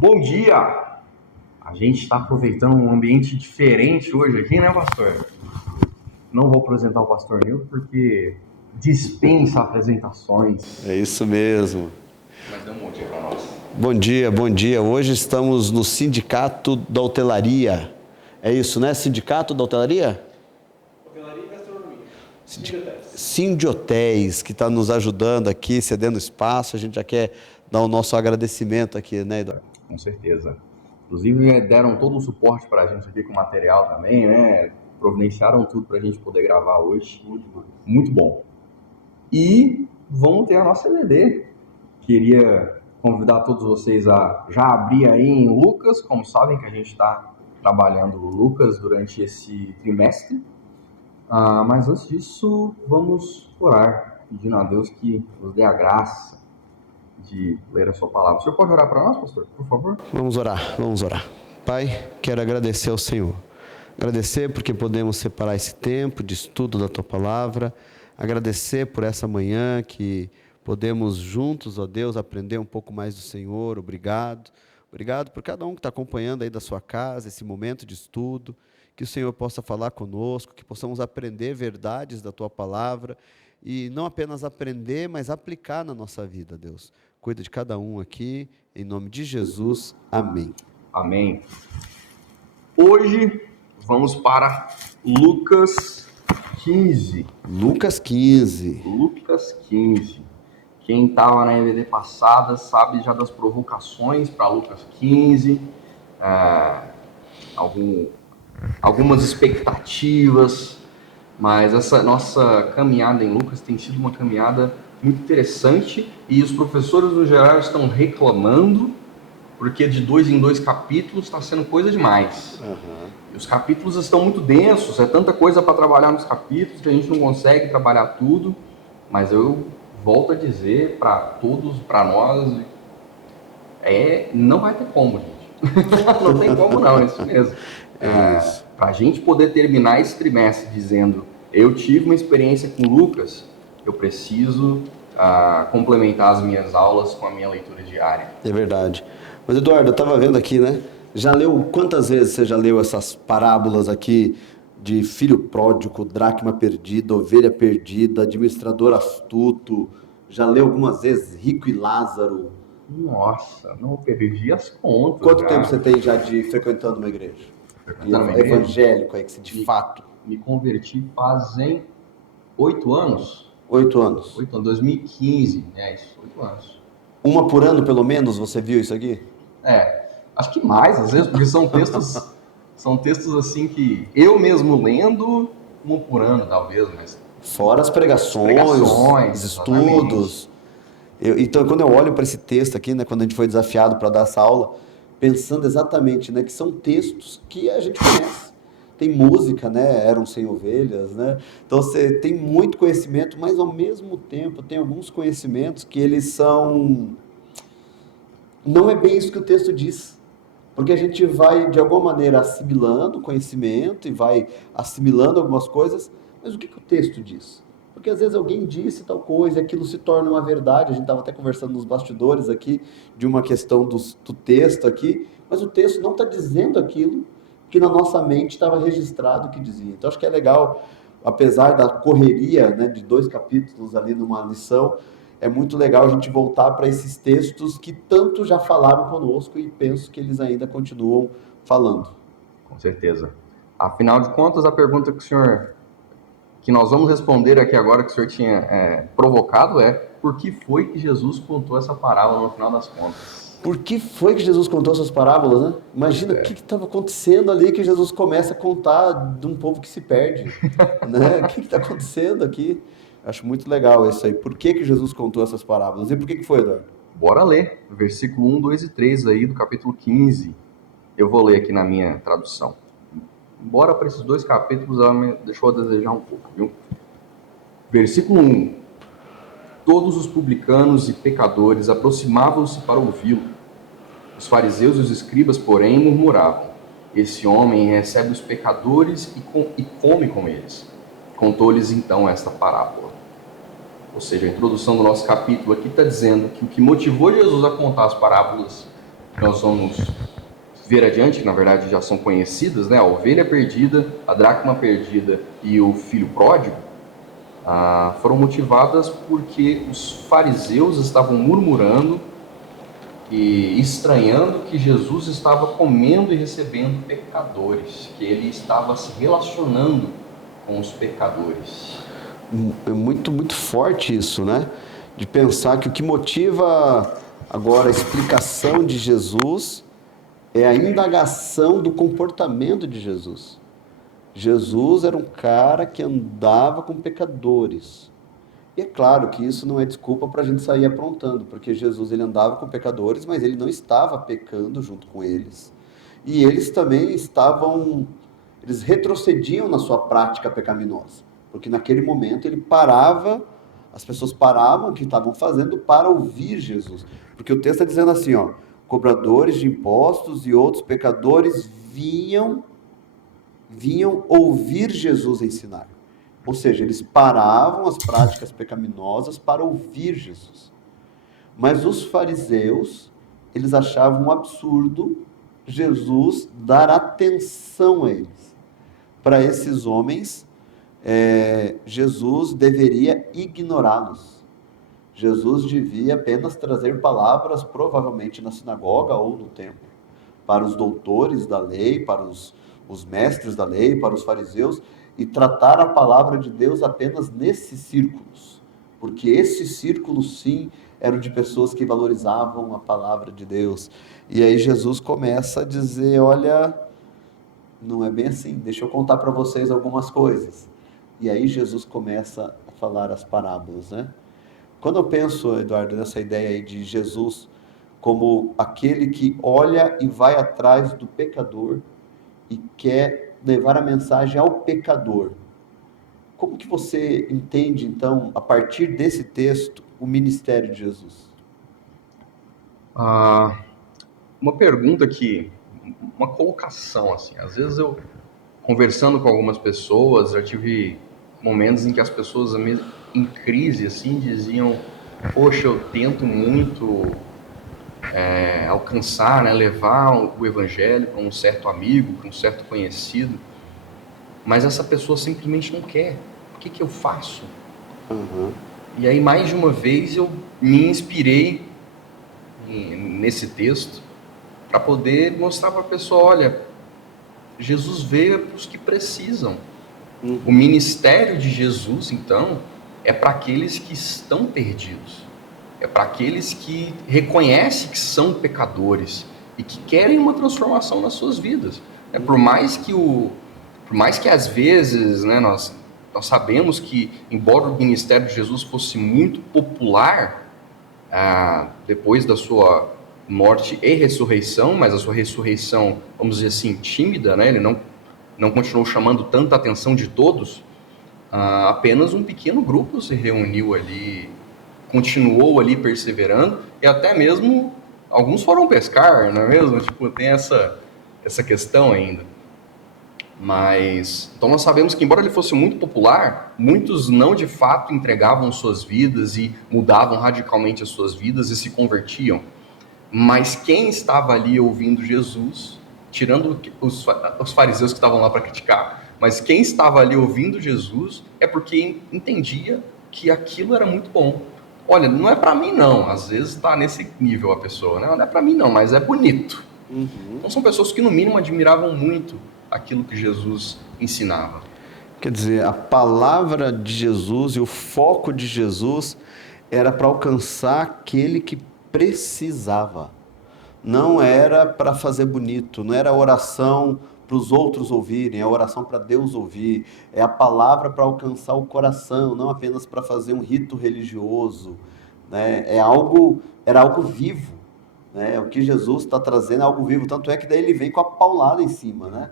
Bom dia! A gente está aproveitando um ambiente diferente hoje aqui, né, pastor? Não vou apresentar o pastor Nilton porque dispensa apresentações. É isso mesmo. Mas dê um bom dia para nós. Bom dia, bom dia. Hoje estamos no Sindicato da Hotelaria. É isso, né? Sindicato da Hotelaria? Hotelaria e gastronomia. Sindhotéis, que está nos ajudando aqui, cedendo espaço. A gente já quer dar o nosso agradecimento aqui, né, Eduardo? Com certeza. Inclusive deram todo o suporte para a gente aqui com material também, né? Providenciaram tudo para a gente poder gravar hoje. Muito bom. E vamos ter a nossa EBD. Queria convidar todos vocês a já abrir aí em Lucas. Como sabem que a gente está trabalhando Lucas durante esse trimestre. Mas antes disso, vamos orar, pedindo a Deus que nos dê a graça de ler a sua palavra. O senhor pode orar para nós, pastor, por favor? Vamos orar. Pai, quero agradecer ao Senhor. Agradecer porque podemos separar esse tempo de estudo da Tua Palavra. Agradecer por essa manhã que podemos juntos, ó Deus, aprender um pouco mais do Senhor. Obrigado. Obrigado por cada um que está acompanhando aí da sua casa, esse momento de estudo. Que o Senhor possa falar conosco, que possamos aprender verdades da Tua Palavra. E não apenas aprender, mas aplicar na nossa vida, Deus. Cuida de cada um aqui, em nome de Jesus. Amém. Amém. Hoje vamos para Lucas 15. Lucas 15. Lucas 15. Quem estava na EVD passada sabe já das provocações para Lucas 15. Algumas expectativas, mas essa nossa caminhada em Lucas tem sido uma caminhada muito interessante e os professores no geral estão reclamando porque de 2 em 2 capítulos está sendo coisa demais. E os capítulos estão muito densos, é tanta coisa para trabalhar nos capítulos que a gente não consegue trabalhar tudo, mas eu volto a dizer para todos, para nós, não vai ter como, gente. Não tem como não, é isso mesmo. Para a gente poder terminar esse trimestre dizendo eu tive uma experiência com Lucas, eu preciso complementar as minhas aulas com a minha leitura diária. É verdade. Mas, Eduardo, eu estava vendo aqui, né? Quantas vezes você já leu essas parábolas aqui de filho pródigo, dracma perdida, ovelha perdida, administrador astuto? Já leu algumas vezes Rico e Lázaro? Nossa, não perdi as contas. Quanto tempo você tem já de frequentando uma igreja? Evangélico aí, que você de fato... Me converti fazem 8 anos. 8 anos. 8 anos, 2015, é isso, 8 anos. Uma por ano, pelo menos, você viu isso aqui? Acho que mais, às vezes, porque são textos assim que eu mesmo lendo, uma por ano, talvez, mas... Fora as pregações os estudos. Então, quando eu olho para esse texto aqui, né, quando a gente foi desafiado para dar essa aula, pensando exatamente, né, que são textos que a gente conhece. Tem música, né, Eram 100 ovelhas, né? Então você tem muito conhecimento, mas ao mesmo tempo tem alguns conhecimentos que eles são... Não é bem isso que o texto diz. Porque a gente vai, de alguma maneira, assimilando conhecimento e vai assimilando algumas coisas, mas o que o texto diz? Porque às vezes alguém disse tal coisa e aquilo se torna uma verdade. A gente estava até conversando nos bastidores aqui de uma questão do texto aqui, mas o texto não está dizendo aquilo que na nossa mente estava registrado que dizia. Então acho que é legal, apesar da correria, né, de 2 capítulos ali numa lição, é muito legal a gente voltar para esses textos que tanto já falaram conosco e penso que eles ainda continuam falando. Com certeza. Afinal de contas, a pergunta que nós vamos responder aqui agora, que o senhor tinha provocado, é por que foi que Jesus contou essa parábola no final das contas? Por que foi que Jesus contou essas parábolas, né? Imagina o que estava acontecendo ali que Jesus começa a contar de um povo que se perde, né? O que está acontecendo aqui? Acho muito legal isso aí. Por que Jesus contou essas parábolas? E por que foi, Eduardo? Bora ler. Versículo 1, 2 e 3 aí do capítulo 15. Eu vou ler aqui na minha tradução. Embora para esses 2 capítulos ela me deixou a desejar um pouco, viu? Versículo 1. Todos os publicanos e pecadores aproximavam-se para ouvi-lo. Os fariseus e os escribas, porém, murmuravam: esse homem recebe os pecadores e come com eles. Contou-lhes então esta parábola. Ou seja, a introdução do nosso capítulo aqui está dizendo que o que motivou Jesus a contar as parábolas nós vamos ver adiante, que na verdade já são conhecidas, né? A ovelha perdida, a dracma perdida e o filho pródigo, foram motivadas porque os fariseus estavam murmurando e estranhando que Jesus estava comendo e recebendo pecadores, que ele estava se relacionando com os pecadores. É muito, muito forte isso, né? De pensar que o que motiva agora a explicação de Jesus é a indagação do comportamento de Jesus. Jesus era um cara que andava com pecadores. E é claro que isso não é desculpa para a gente sair aprontando, porque Jesus ele andava com pecadores, mas ele não estava pecando junto com eles. E eles também eles retrocediam na sua prática pecaminosa, porque naquele momento ele parava, as pessoas paravam o que estavam fazendo para ouvir Jesus. Porque o texto está dizendo assim, ó, cobradores de impostos e outros pecadores vinham ouvir Jesus ensinar. Ou seja, eles paravam as práticas pecaminosas para ouvir Jesus. Mas os fariseus, eles achavam um absurdo Jesus dar atenção a eles. Para esses homens, Jesus deveria ignorá-los. Jesus devia apenas trazer palavras, provavelmente na sinagoga ou no templo, para os doutores da lei, para os mestres da lei, para os fariseus, e tratar a palavra de Deus apenas nesses círculos, porque esses círculos, sim, eram de pessoas que valorizavam a palavra de Deus. E aí Jesus começa a dizer, olha, não é bem assim, deixa eu contar para vocês algumas coisas. E aí Jesus começa a falar as parábolas, né? Quando eu penso, Eduardo, nessa ideia aí de Jesus como aquele que olha e vai atrás do pecador e quer levar a mensagem ao pecador, como que você entende, então, a partir desse texto, o ministério de Jesus? Uma pergunta uma colocação, assim, às vezes eu, conversando com algumas pessoas, já tive momentos em que as pessoas, em crise, assim, diziam, poxa, eu tento muito alcançar, né, levar o evangelho para um certo amigo, para um certo conhecido, mas essa pessoa simplesmente não quer. O que eu faço? E aí, mais de uma vez, eu me inspirei nesse texto para poder mostrar para a pessoa, olha, Jesus veio para os que precisam. O ministério de Jesus, então, é para aqueles que estão perdidos. É para aqueles que reconhecem que são pecadores e que querem uma transformação nas suas vidas. Por mais que às vezes, né, nós sabemos que, embora o ministério de Jesus fosse muito popular depois da sua morte e ressurreição, mas a sua ressurreição, vamos dizer assim, tímida, né? Ele não continuou chamando tanta atenção de todos, apenas um pequeno grupo se reuniu ali, continuou ali perseverando, e até mesmo alguns foram pescar, não é mesmo? Tipo, tem essa questão ainda. Mas, então nós sabemos que, embora ele fosse muito popular, muitos não de fato entregavam suas vidas e mudavam radicalmente as suas vidas e se convertiam. Mas quem estava ali ouvindo Jesus, tirando os fariseus que estavam lá para criticar, mas quem estava ali ouvindo Jesus é porque entendia que aquilo era muito bom. Olha, não é para mim não, às vezes está nesse nível a pessoa, né? Não é para mim não, mas é bonito. Então são pessoas que no mínimo admiravam muito aquilo que Jesus ensinava. Quer dizer, a palavra de Jesus e o foco de Jesus era para alcançar aquele que precisava. Não era para fazer bonito, não era oração para os outros ouvirem, é oração para Deus ouvir, é a palavra para alcançar o coração, não apenas para fazer um rito religioso, né? Era algo vivo, né? O que Jesus está trazendo é algo vivo, tanto é que daí ele vem com a paulada em cima, né?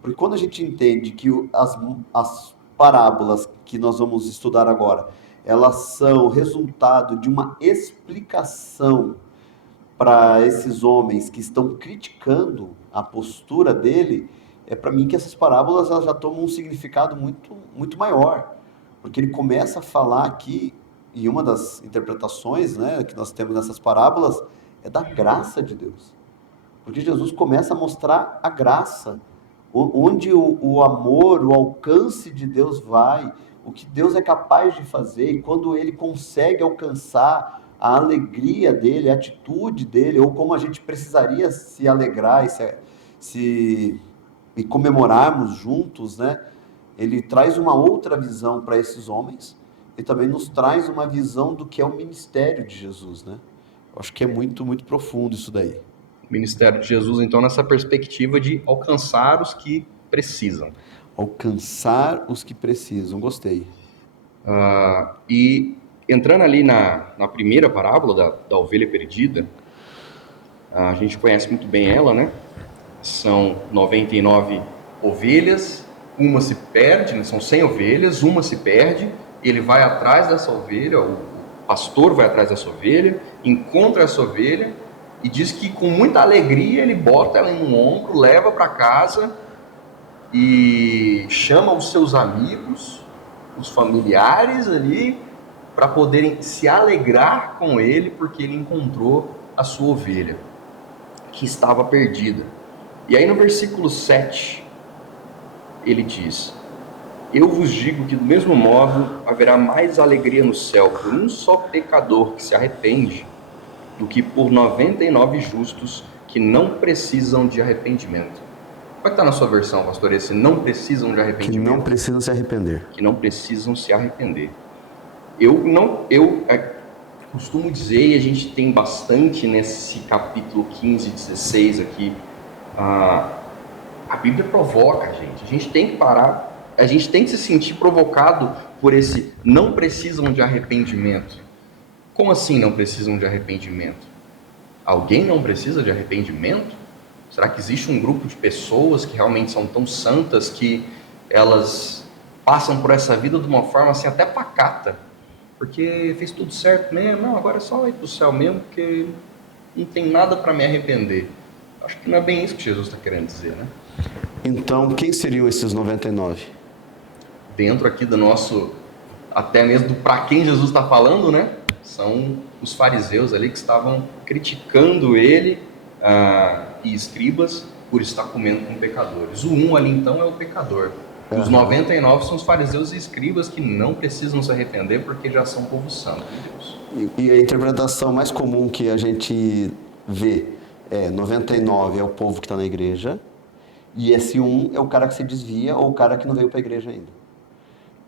Porque quando a gente entende que as parábolas que nós vamos estudar agora, elas são resultado de uma explicação para esses homens que estão criticando a postura dele, é para mim que essas parábolas elas já tomam um significado muito, muito maior. Porque ele começa a falar aqui, e uma das interpretações, né, que nós temos nessas parábolas é da graça de Deus. Porque Jesus começa a mostrar a graça, onde o amor, o alcance de Deus vai, o que Deus é capaz de fazer, e quando ele consegue alcançar a alegria dele, a atitude dele, ou como a gente precisaria se alegrar e comemorarmos juntos, né? Ele traz uma outra visão para esses homens e também nos traz uma visão do que é o ministério de Jesus, né? Eu acho que é muito, muito profundo isso daí. O ministério de Jesus, então, nessa perspectiva de alcançar os que precisam. Alcançar os que precisam, gostei. E entrando ali na primeira parábola da ovelha perdida, a gente conhece muito bem ela, né? São 99 ovelhas, uma se perde, né? São 100 ovelhas, uma se perde, ele vai atrás dessa ovelha, o pastor vai atrás dessa ovelha, encontra essa ovelha e diz que com muita alegria ele bota ela em um ombro, leva para casa e chama os seus amigos, os familiares ali, para poderem se alegrar com ele, porque ele encontrou a sua ovelha, que estava perdida. E aí no versículo 7, ele diz: eu vos digo que do mesmo modo haverá mais alegria no céu por um só pecador que se arrepende, do que por 99 justos que não precisam de arrependimento. Como é que está na sua versão, pastor, esse não precisam de arrependimento? Que não precisam se arrepender. Que não precisam se arrepender. Eu costumo dizer, e a gente tem bastante nesse capítulo 15 e 16 aqui, a Bíblia provoca a gente tem que parar, a gente tem que se sentir provocado por esse não precisam de arrependimento. Como assim não precisam de arrependimento? Alguém não precisa de arrependimento? Será que existe um grupo de pessoas que realmente são tão santas que elas passam por essa vida de uma forma assim até pacata? Porque fez tudo certo mesmo, não, agora é só ir para o céu mesmo, porque não tem nada para me arrepender. Acho que não é bem isso que Jesus está querendo dizer, né? Então, quem seriam esses 99? Dentro aqui do nosso, até mesmo do para quem Jesus está falando, né? São os fariseus ali que estavam criticando ele e escribas por estar comendo com pecadores. O 1 ali então é o pecador. Os 99 são os fariseus e escribas que não precisam se arrepender porque já são povo santo de Deus. E a interpretação mais comum que a gente vê é 99 é o povo que está na igreja e esse 1 é o cara que se desvia ou o cara que não veio para a igreja ainda.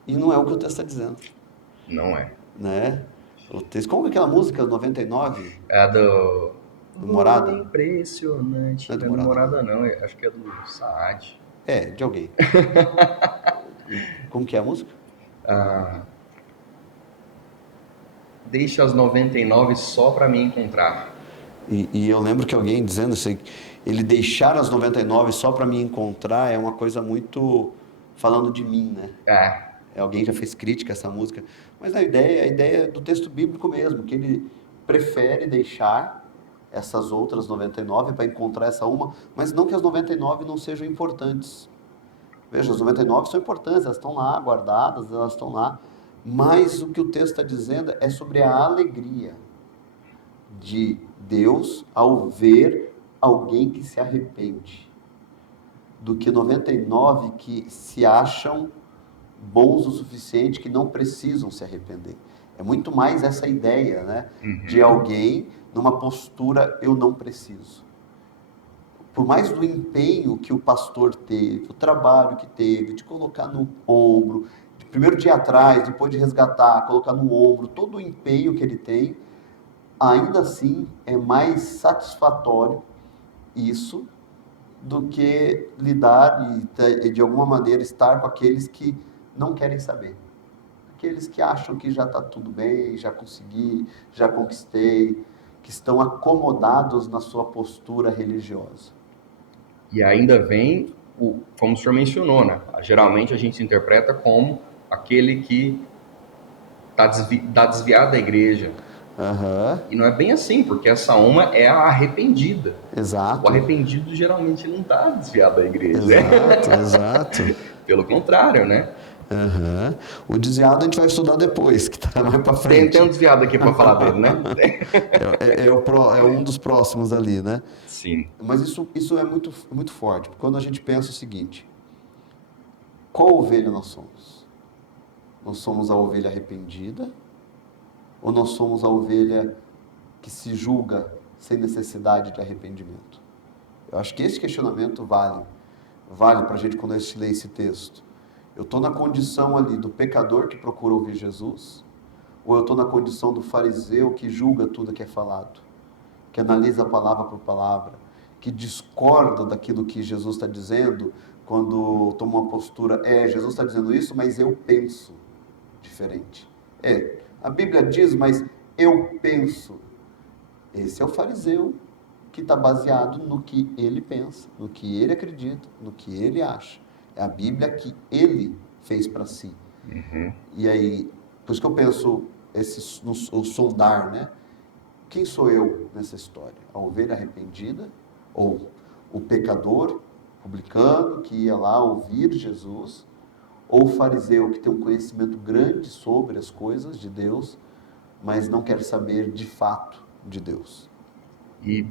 E não é o que o texto está dizendo. Não é. Né? O texto, como é aquela música 99? É a do Morada? Impressionante. Não é do Não é do Morada, Morada, não. Acho que é do Saad. É, de alguém. Como que é a música? Deixa as 99 só para me encontrar. E eu lembro que alguém dizendo assim, ele deixar as 99 só para me encontrar é uma coisa muito falando de mim, né? Alguém já fez crítica a essa música, mas a ideia do texto bíblico mesmo, que ele prefere deixar essas outras 99 para encontrar essa uma, mas não que as 99 não sejam importantes. Veja, as 99 são importantes, elas estão lá guardadas, elas estão lá, mas o que o texto está dizendo é sobre a alegria de Deus ao ver alguém que se arrepende, do que 99 que se acham bons o suficiente, que não precisam se arrepender. É muito mais essa ideia, né? De alguém numa postura, eu não preciso. Por mais do empenho que o pastor teve, o trabalho que teve, de colocar no ombro, primeiro de ir atrás, depois de resgatar, colocar no ombro, todo o empenho que ele tem, ainda assim é mais satisfatório isso do que lidar e de alguma maneira estar com aqueles que não querem saber. Aqueles que acham que já está tudo bem, já consegui, já conquistei, que estão acomodados na sua postura religiosa. E ainda vem, como o senhor mencionou, né? Geralmente a gente se interpreta como aquele que está desviado da igreja. E não é bem assim, porque essa uma é a arrependida. Exato. O arrependido geralmente não está desviado da igreja. Exato. Pelo contrário, né? Aham. O desviado a gente vai estudar depois, que tá mais pra frente. Tem um desviado aqui para falar dele, né? É um dos próximos ali, né? Sim. Mas isso é muito, muito forte. Quando a gente pensa o seguinte: qual ovelha nós somos? Nós somos a ovelha arrependida? Ou nós somos a ovelha que se julga sem necessidade de arrependimento? Eu acho que esse questionamento vale para a gente quando a gente lê esse texto. Eu estou na condição ali do pecador que procura ouvir Jesus, ou eu estou na condição do fariseu que julga tudo que é falado, que analisa palavra por palavra, que discorda daquilo que Jesus está dizendo, quando toma uma postura, Jesus está dizendo isso, mas eu penso diferente. A Bíblia diz, mas eu penso. Esse é o fariseu que está baseado no que ele pensa, no que ele acredita, no que ele acha. É a Bíblia que ele fez para si. Uhum. E aí, por isso que eu penso, o sondar, né? Quem sou eu nessa história? A ovelha arrependida? Ou o pecador, publicano, que ia lá ouvir Jesus? Ou o fariseu, que tem um conhecimento grande sobre as coisas de Deus, mas não quer saber de fato de Deus? E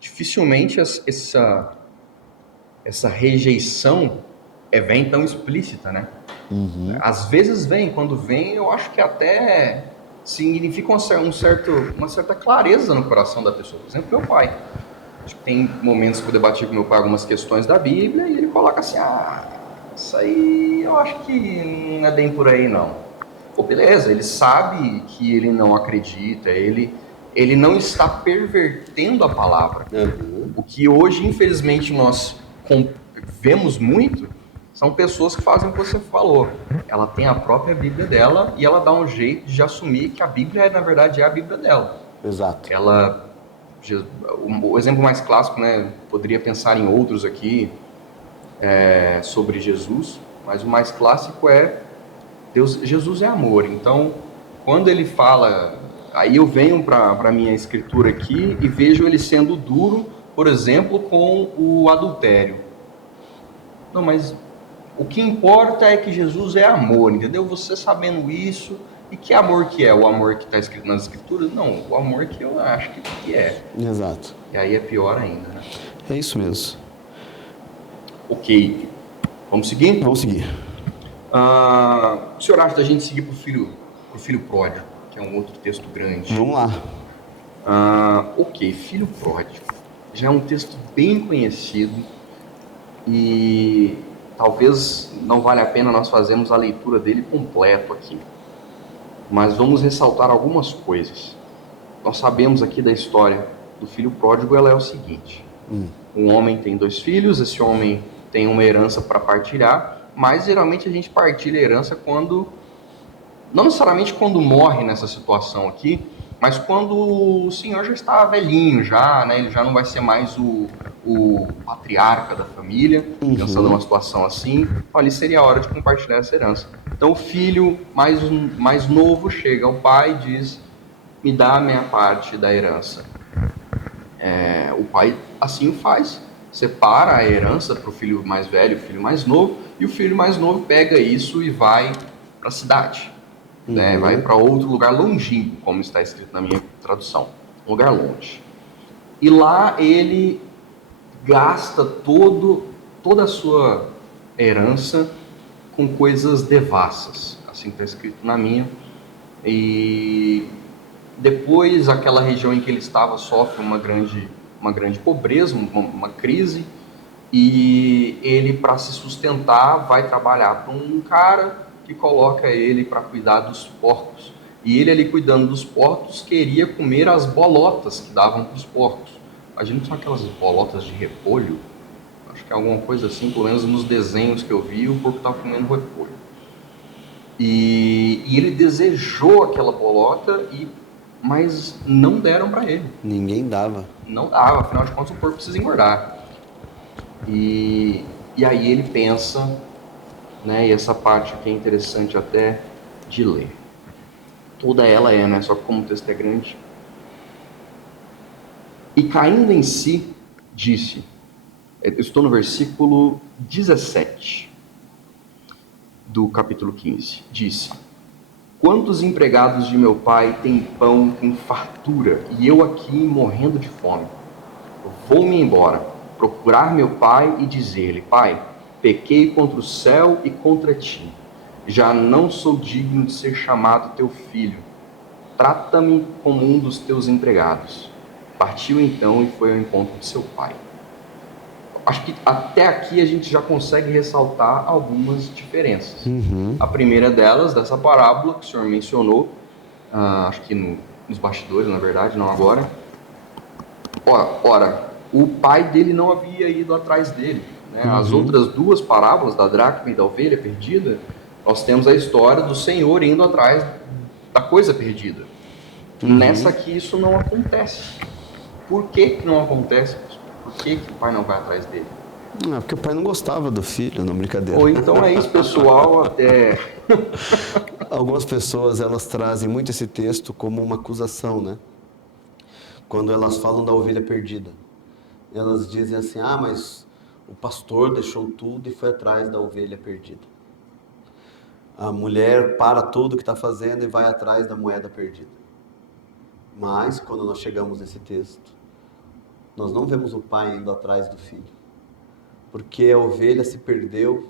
dificilmente essa rejeição vem tão explícita, né? Uhum. Às vezes vem, quando vem, eu acho que até significa uma certa clareza no coração da pessoa. Por exemplo, meu pai. Acho que tem momentos que eu debati com meu pai algumas questões da Bíblia e ele coloca assim, isso aí eu acho que não é bem por aí não. Pô, beleza, ele sabe que ele não acredita, ele não está pervertendo a palavra. Uhum. O que hoje, infelizmente, nós vemos muito são pessoas que fazem o que você falou. Ela tem a própria Bíblia dela e ela dá um jeito de assumir que a Bíblia, na verdade, é a Bíblia dela. Exato. O exemplo mais clássico, né? Poderia pensar em outros aqui sobre Jesus, mas o mais clássico é Jesus é amor. Então, quando ele fala, aí eu venho para a minha escritura aqui e vejo ele sendo duro, por exemplo, com o adultério. Não, mas o que importa é que Jesus é amor, entendeu? Você sabendo isso, e que amor que é? O amor que está escrito nas escrituras? Não, o amor que eu acho que é. Exato. E aí é pior ainda, né? É isso mesmo. Ok. Vamos seguir? Vamos seguir. O senhor acha da gente seguir pro filho pródigo, que é um outro texto grande? Vamos lá. Ok, filho pródigo. Já é um texto bem conhecido e talvez não valha a pena nós fazermos a leitura dele completo aqui. Mas vamos ressaltar algumas coisas. Nós sabemos aqui da história do filho pródigo, ela é o seguinte. Um homem tem 2 filhos, esse homem tem uma herança para partilhar, mas geralmente a gente partilha a herança quando, não necessariamente quando morre nessa situação aqui, mas quando o senhor já está velhinho, né? Ele já não vai ser mais o patriarca da família, pensando numa situação assim, ali seria a hora de compartilhar essa herança. Então o filho mais novo chega ao pai e diz, me dá a minha parte da herança. O pai assim o faz, separa a herança para o filho mais velho, o filho mais novo, e o filho mais novo pega isso e vai para a cidade, né? Vai para outro lugar longínquo, como está escrito na minha tradução, um lugar longe. E lá ele gasta toda a sua herança com coisas devassas, assim está escrito na minha. E depois aquela região em que ele estava sofre uma grande pobreza, uma crise, e ele, para se sustentar, vai trabalhar para um cara que coloca ele para cuidar dos porcos. E ele ali cuidando dos porcos queria comer as bolotas que davam para os porcos. Imagina que são aquelas bolotas de repolho. Acho que é alguma coisa assim, pelo menos nos desenhos que eu vi, o porco estava comendo repolho. E ele desejou aquela bolota, mas não deram para ele. Ninguém dava. Não dava, afinal de contas o porco precisa engordar. E aí ele pensa, né, e essa parte aqui é interessante até de ler. Toda ela né, só que como o texto é grande. E caindo em si, disse, eu estou no versículo 17. do capítulo 15. Disse: quantos empregados de meu pai têm pão com fartura, e eu aqui morrendo de fome? Vou-me embora, procurar meu pai e dizer-lhe: Pai, pequei contra o céu e contra ti. Já não sou digno de ser chamado teu filho. Trata-me como um dos teus empregados. Partiu então e foi ao encontro de seu pai. Acho que até aqui a gente já consegue ressaltar algumas diferenças. A primeira delas, dessa parábola que o senhor mencionou, acho que nos bastidores, na verdade, não agora. Ora, o pai dele não havia ido atrás dele, né? As outras duas parábolas, da dracma e da ovelha perdida, nós temos a história do Senhor indo atrás da coisa perdida. Nessa aqui isso não acontece. Por que não acontece? Por que o pai não vai atrás dele? Porque o pai não gostava do filho, não, brincadeira. Ou então é isso, pessoal, até... Algumas pessoas, elas trazem muito esse texto como uma acusação, né? Quando elas falam da ovelha perdida. Elas dizem assim: mas o pastor deixou tudo e foi atrás da ovelha perdida. A mulher para tudo que está fazendo e vai atrás da moeda perdida. Mas, quando nós chegamos nesse texto, nós não vemos o pai indo atrás do filho. Porque a ovelha se perdeu,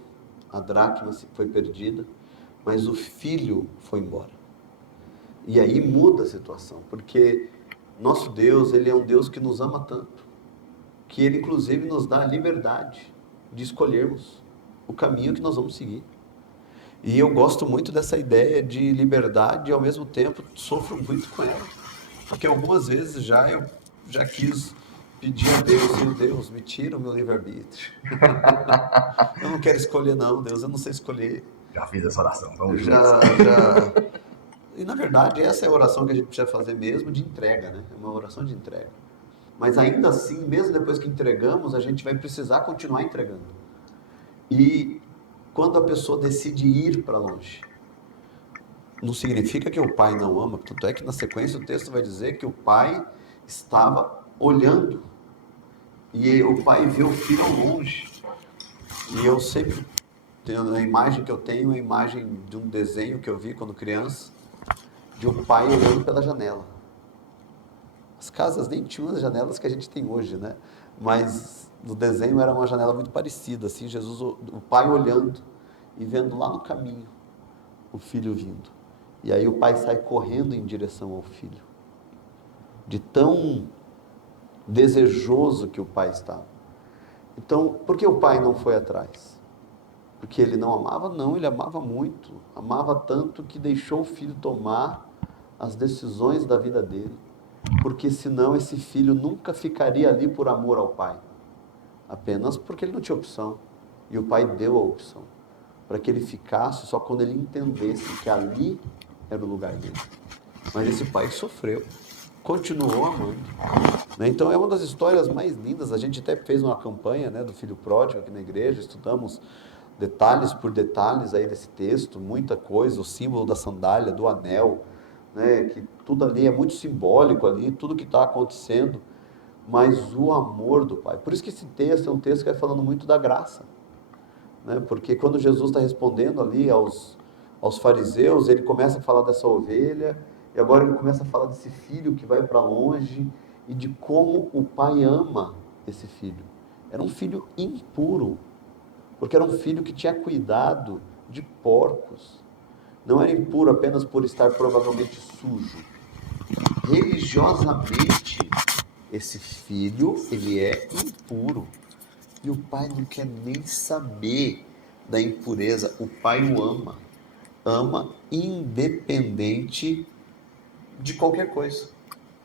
a dracma foi perdida, mas o filho foi embora. E aí muda a situação, porque nosso Deus, Ele é um Deus que nos ama tanto, que Ele inclusive nos dá a liberdade de escolhermos o caminho que nós vamos seguir. E eu gosto muito dessa ideia de liberdade e ao mesmo tempo sofro muito com ela. Porque algumas vezes eu já quis pedir a Deus: Deus, me tira o meu livre-arbítrio. Eu não quero escolher não, Deus, eu não sei escolher. Já fiz essa oração, vamos já. E na verdade essa é a oração que a gente precisa fazer mesmo, de entrega, né? É uma oração de entrega. Mas ainda assim, mesmo depois que entregamos, a gente vai precisar continuar entregando. E quando a pessoa decide ir para longe, não significa que o pai não ama, tanto é que na sequência o texto vai dizer que o pai estava olhando e o pai viu o filho ao longe. E eu sempre tenho a imagem que eu tenho, a imagem de um desenho que eu vi quando criança, de um pai olhando pela janela. As casas nem tinham as janelas que a gente tem hoje, né? Mas no desenho era uma janela muito parecida, assim, Jesus, o pai olhando e vendo lá no caminho o filho vindo. E aí o pai sai correndo em direção ao filho. De tão desejoso que o pai estava. Então, por que o pai não foi atrás? Porque ele não amava? Não, ele amava muito. Amava tanto que deixou o filho tomar as decisões da vida dele. Porque senão esse filho nunca ficaria ali por amor ao pai. Apenas porque ele não tinha opção. E o pai deu a opção. Para que ele ficasse só quando ele entendesse que ali era o lugar dele. Mas esse pai sofreu. Continuou amando. Então é uma das histórias mais lindas. A gente até fez uma campanha, né, do filho pródigo aqui na igreja. Estudamos detalhes por detalhes aí desse texto. Muita coisa. O símbolo da sandália, do anel. Né, que tudo ali é muito simbólico ali, tudo que está acontecendo, mas o amor do pai. Por isso que esse texto é um texto que vai falando muito da graça, né? Porque quando Jesus está respondendo ali aos fariseus, ele começa a falar dessa ovelha, e agora ele começa a falar desse filho que vai para longe, e de como o pai ama esse filho. Era um filho impuro, porque era um filho que tinha cuidado de porcos. Não era impuro apenas por estar provavelmente sujo. Religiosamente, esse filho, ele é impuro. E o pai não quer nem saber da impureza. O pai o ama. Ama independente de qualquer coisa,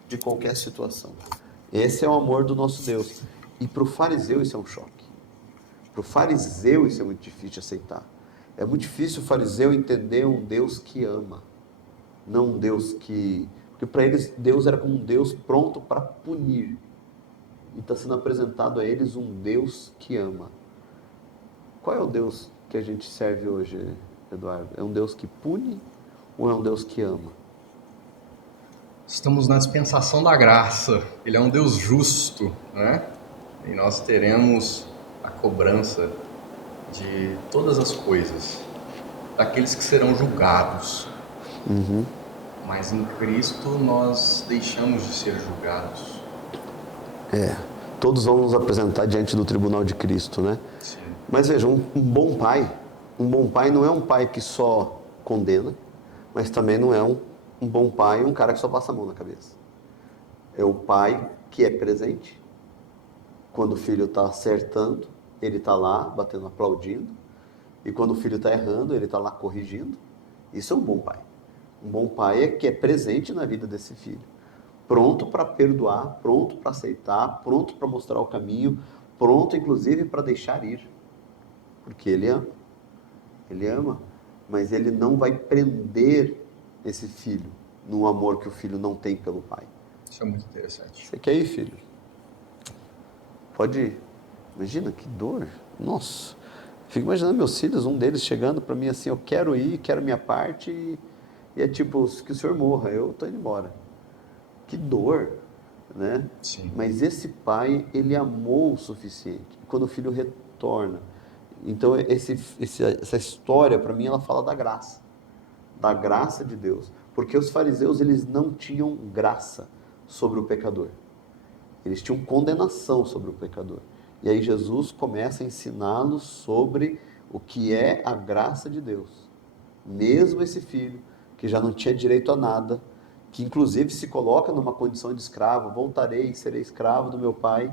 de qualquer situação. Esse é o amor do nosso Deus. E para o fariseu isso é um choque. Para o fariseu isso é muito difícil de aceitar. É muito difícil o fariseu entender um Deus que ama, não um Deus que... Porque para eles, Deus era como um Deus pronto para punir. E está sendo apresentado a eles um Deus que ama. Qual é o Deus que a gente serve hoje, Eduardo? É um Deus que pune ou é um Deus que ama? Estamos na dispensação da graça. Ele é um Deus justo, né? E nós teremos a cobrança de todas as coisas. daqueles que serão julgados. Mas em Cristo nós deixamos de ser julgados. Todos vão nos apresentar diante do tribunal de Cristo, né? Sim. Mas veja, um bom pai não é um pai que só condena, mas também não é um bom pai um cara que só passa a mão na cabeça. É o pai que é presente. Quando o filho está acertando, ele está lá batendo, aplaudindo. E quando o filho está errando, ele está lá corrigindo. Isso é um bom pai. Um bom pai é que é presente na vida desse filho. Pronto para perdoar, pronto para aceitar, pronto para mostrar o caminho, pronto inclusive para deixar ir. Porque ele ama. Ele ama, mas ele não vai prender esse filho no amor que o filho não tem pelo pai. Isso é muito interessante. Você quer ir, filho? Pode ir. Imagina que dor. Nossa. Fico imaginando meus filhos, um deles chegando para mim assim, eu quero ir, quero minha parte, e é tipo, que o senhor morra, eu tô indo embora. Que dor, né? Sim. Mas esse pai, ele amou o suficiente. Quando o filho retorna. Então, essa história, para mim, ela fala da graça de Deus. Porque os fariseus, eles não tinham graça sobre o pecador. Eles tinham condenação sobre o pecador. E aí Jesus começa a ensiná-los sobre o que é a graça de Deus. Mesmo esse filho, que já não tinha direito a nada, que inclusive se coloca numa condição de escravo, voltarei e serei escravo do meu pai,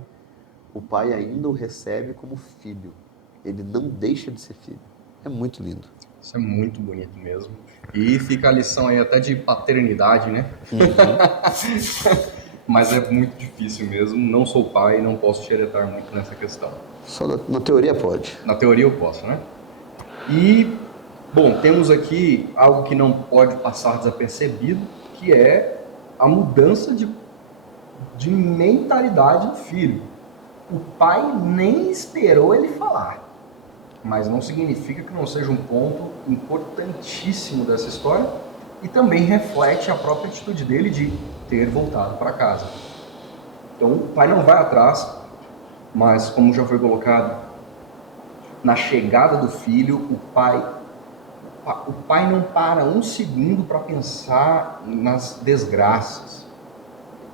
o pai ainda o recebe como filho. Ele não deixa de ser filho. É muito lindo. Isso é muito bonito mesmo. E fica a lição aí até de paternidade, né? Mas é muito difícil mesmo. Não sou pai, não posso xeretar muito nessa questão. Só na teoria pode. Na teoria eu posso, né? E, bom, temos aqui algo que não pode passar desapercebido, que é a mudança de mentalidade do filho. O pai nem esperou ele falar. Mas não significa que não seja um ponto importantíssimo dessa história e também reflete a própria atitude dele de ter voltado para casa. Então o pai não vai atrás, mas como já foi colocado, na chegada do filho, o pai não para um segundo para pensar nas desgraças.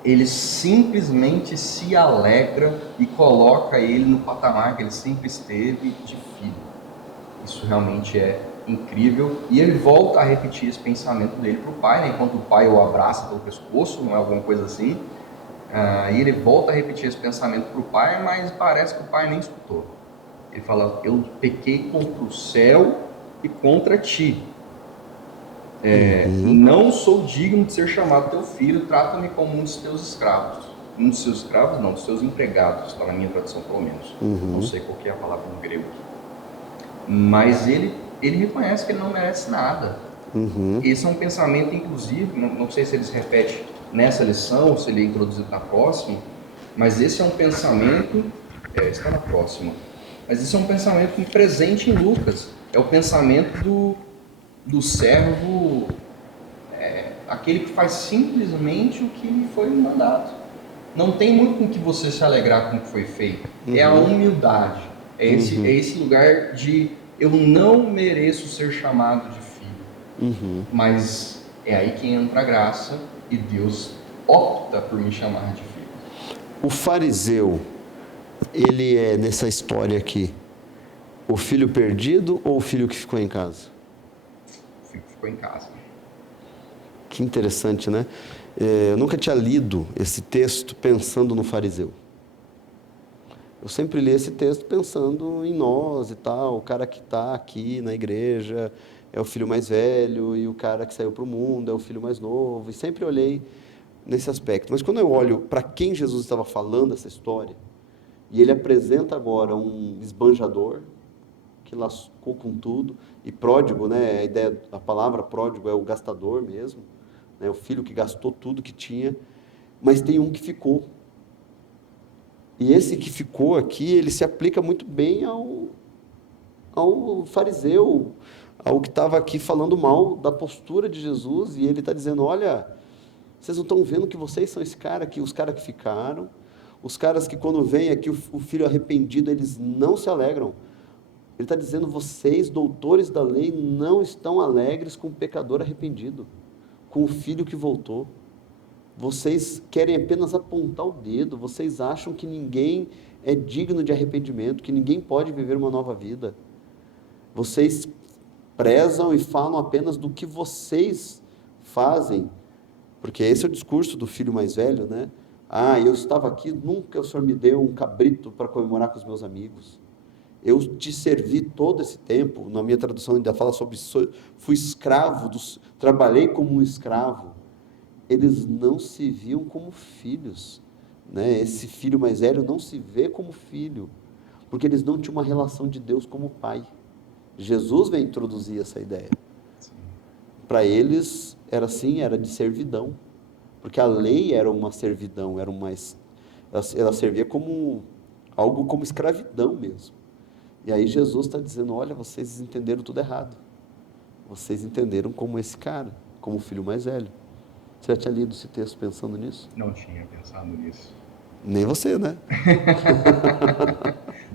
Ele simplesmente se alegra e coloca ele no patamar que ele sempre esteve de filho. Isso realmente é incrível. E ele volta a repetir esse pensamento dele para o pai, né? Enquanto o pai o abraça pelo pescoço, não é alguma coisa assim. E ele volta a repetir esse pensamento para o pai, mas parece que o pai nem escutou. Ele fala, eu pequei contra o céu e contra ti. Não sou digno de ser chamado teu filho, trata-me como um dos teus escravos. Um dos seus escravos? Não, dos seus empregados, está na minha tradução pelo menos. Não sei qual que é a palavra no grego. Mas ele reconhece que ele não merece nada. Esse é um pensamento, inclusive, não sei se ele se repete nessa lição, ou se ele é introduzido na próxima, mas esse é um pensamento, está na próxima, mas esse é um pensamento presente em Lucas. É o pensamento do servo, aquele que faz simplesmente o que lhe foi mandado. Não tem muito com que você se alegrar com o que foi feito. É a humildade. É esse lugar de eu não mereço ser chamado de filho. Mas é aí que entra a graça e Deus opta por me chamar de filho. O fariseu, ele é nessa história aqui, o filho perdido ou o filho que ficou em casa? O filho que ficou em casa. Que interessante, né? Eu nunca tinha lido esse texto pensando no fariseu. Eu sempre li esse texto pensando em nós e tal, o cara que está aqui na igreja é o filho mais velho e o cara que saiu para o mundo é o filho mais novo, e sempre olhei nesse aspecto. Mas quando eu olho para quem Jesus estava falando essa história, e ele apresenta agora um esbanjador que lascou com tudo, e pródigo, né, a palavra pródigo é o gastador mesmo, né, o filho que gastou tudo que tinha, mas tem um que ficou. E esse que ficou aqui, ele se aplica muito bem ao fariseu, ao que estava aqui falando mal da postura de Jesus, e ele está dizendo, olha, vocês não estão vendo que vocês são esse cara aqui, os caras que ficaram, os caras que quando vem aqui o filho arrependido, eles não se alegram. Ele está dizendo, vocês, doutores da lei, não estão alegres com o pecador arrependido, com o filho que voltou. Vocês querem apenas apontar o dedo, vocês acham que ninguém é digno de arrependimento, que ninguém pode viver uma nova vida. Vocês prezam e falam apenas do que vocês fazem, porque esse é o discurso do filho mais velho, né? Eu estava aqui, nunca o Senhor me deu um cabrito para comemorar com os meus amigos. Eu te servi todo esse tempo, na minha tradução ainda fala sobre, fui escravo, trabalhei como um escravo. Eles não se viam como filhos, né? Esse filho mais velho não se vê como filho, porque eles não tinham uma relação de Deus como pai. Jesus veio introduzir essa ideia. Para eles era assim, era de servidão, porque a lei era uma servidão, ela servia como algo como escravidão mesmo. E aí Jesus está dizendo, olha, vocês entenderam tudo errado. Vocês entenderam como esse cara, como o filho mais velho. Você já tinha lido esse texto pensando nisso? Não tinha pensado nisso. Nem você, né?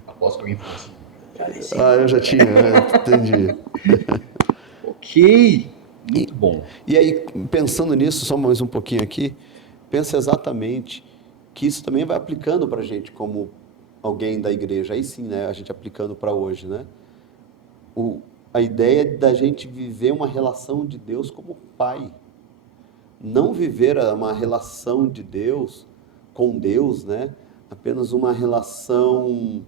Aposto que alguém falou assim. Eu já tinha, entendi. Ok, muito bom. E aí, pensando nisso, só mais um pouquinho aqui, pensa exatamente que isso também vai aplicando para a gente como alguém da igreja, aí sim, né, a gente aplicando para hoje, né? A ideia da gente viver uma relação de Deus como pai, não viver uma relação de Deus com Deus, né? Apenas uma relação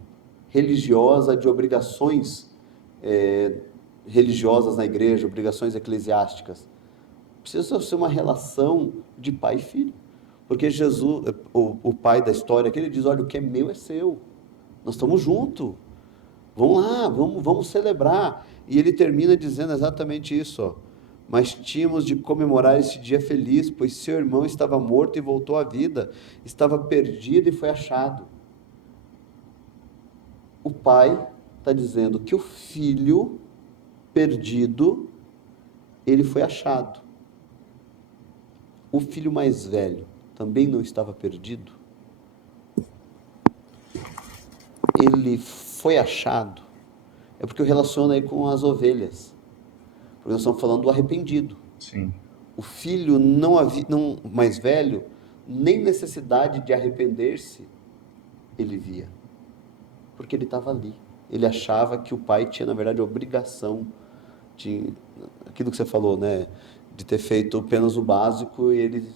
religiosa de obrigações religiosas na igreja, obrigações eclesiásticas. Precisa ser uma relação de pai e filho. Porque Jesus, o pai da história, que ele diz, olha, o que é meu é seu. Nós estamos juntos. Vamos lá, vamos celebrar. E ele termina dizendo exatamente isso, ó. Mas tínhamos de comemorar esse dia feliz, pois seu irmão estava morto e voltou à vida, estava perdido e foi achado. O pai está dizendo que o filho perdido, ele foi achado. O filho mais velho também não estava perdido? Ele foi achado. É porque eu relaciono aí com as ovelhas. Porque nós estamos falando do arrependido. Sim. O filho mais velho, nem necessidade de arrepender-se ele via. Porque ele estava ali. Ele achava que o pai tinha, na verdade, a obrigação de, aquilo que você falou, né? De ter feito apenas o básico e ele,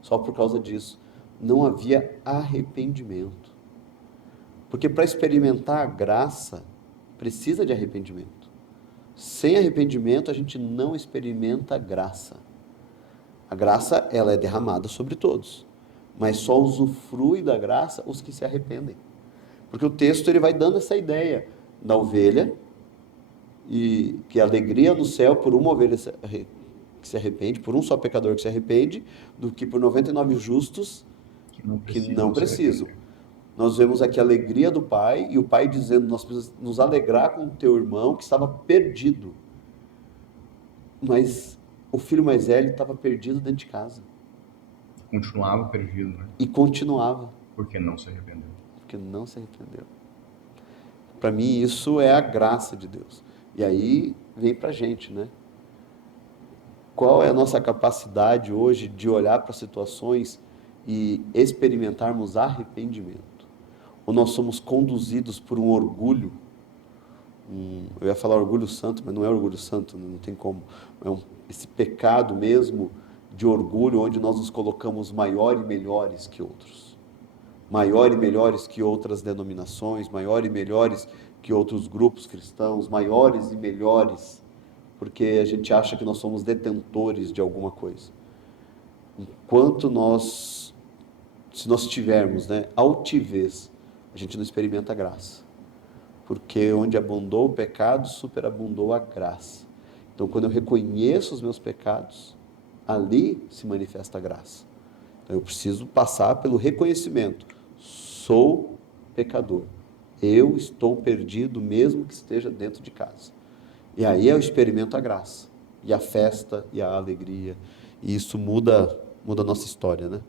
só por causa disso. Não havia arrependimento. Porque para experimentar a graça, precisa de arrependimento. Sem arrependimento, a gente não experimenta a graça. A graça, ela é derramada sobre todos. Mas só usufrui da graça os que se arrependem. Porque o texto ele vai dando essa ideia da ovelha, e que a alegria no céu por uma ovelha que se arrepende, por um só pecador que se arrepende, do que por 99 justos que não precisam. Nós vemos aqui a alegria do pai, e o pai dizendo, nós precisamos nos alegrar com o teu irmão que estava perdido. Mas o filho mais velho estava perdido dentro de casa. Continuava perdido, né? E continuava. Porque não se arrependeu. Porque não se arrependeu. Para mim, isso é a graça de Deus. E aí vem para a gente, né? Qual é a nossa capacidade hoje de olhar para situações e experimentarmos arrependimento? Ou nós somos conduzidos por um orgulho? Eu ia falar orgulho santo, mas não é orgulho santo, não tem como. É esse pecado mesmo de orgulho, onde nós nos colocamos maior e melhores que outros. Maior e melhores que outras denominações, maior e melhores que outros grupos cristãos, maiores e melhores, porque a gente acha que nós somos detentores de alguma coisa. Enquanto se nós tivermos, né, altivez, a gente não experimenta a graça. Porque onde abundou o pecado, superabundou a graça. Então, quando eu reconheço os meus pecados, ali se manifesta a graça. Então, eu preciso passar pelo reconhecimento. Sou pecador. Eu estou perdido, mesmo que esteja dentro de casa. E aí eu experimento a graça, e a festa, e a alegria. E isso muda a nossa história, né?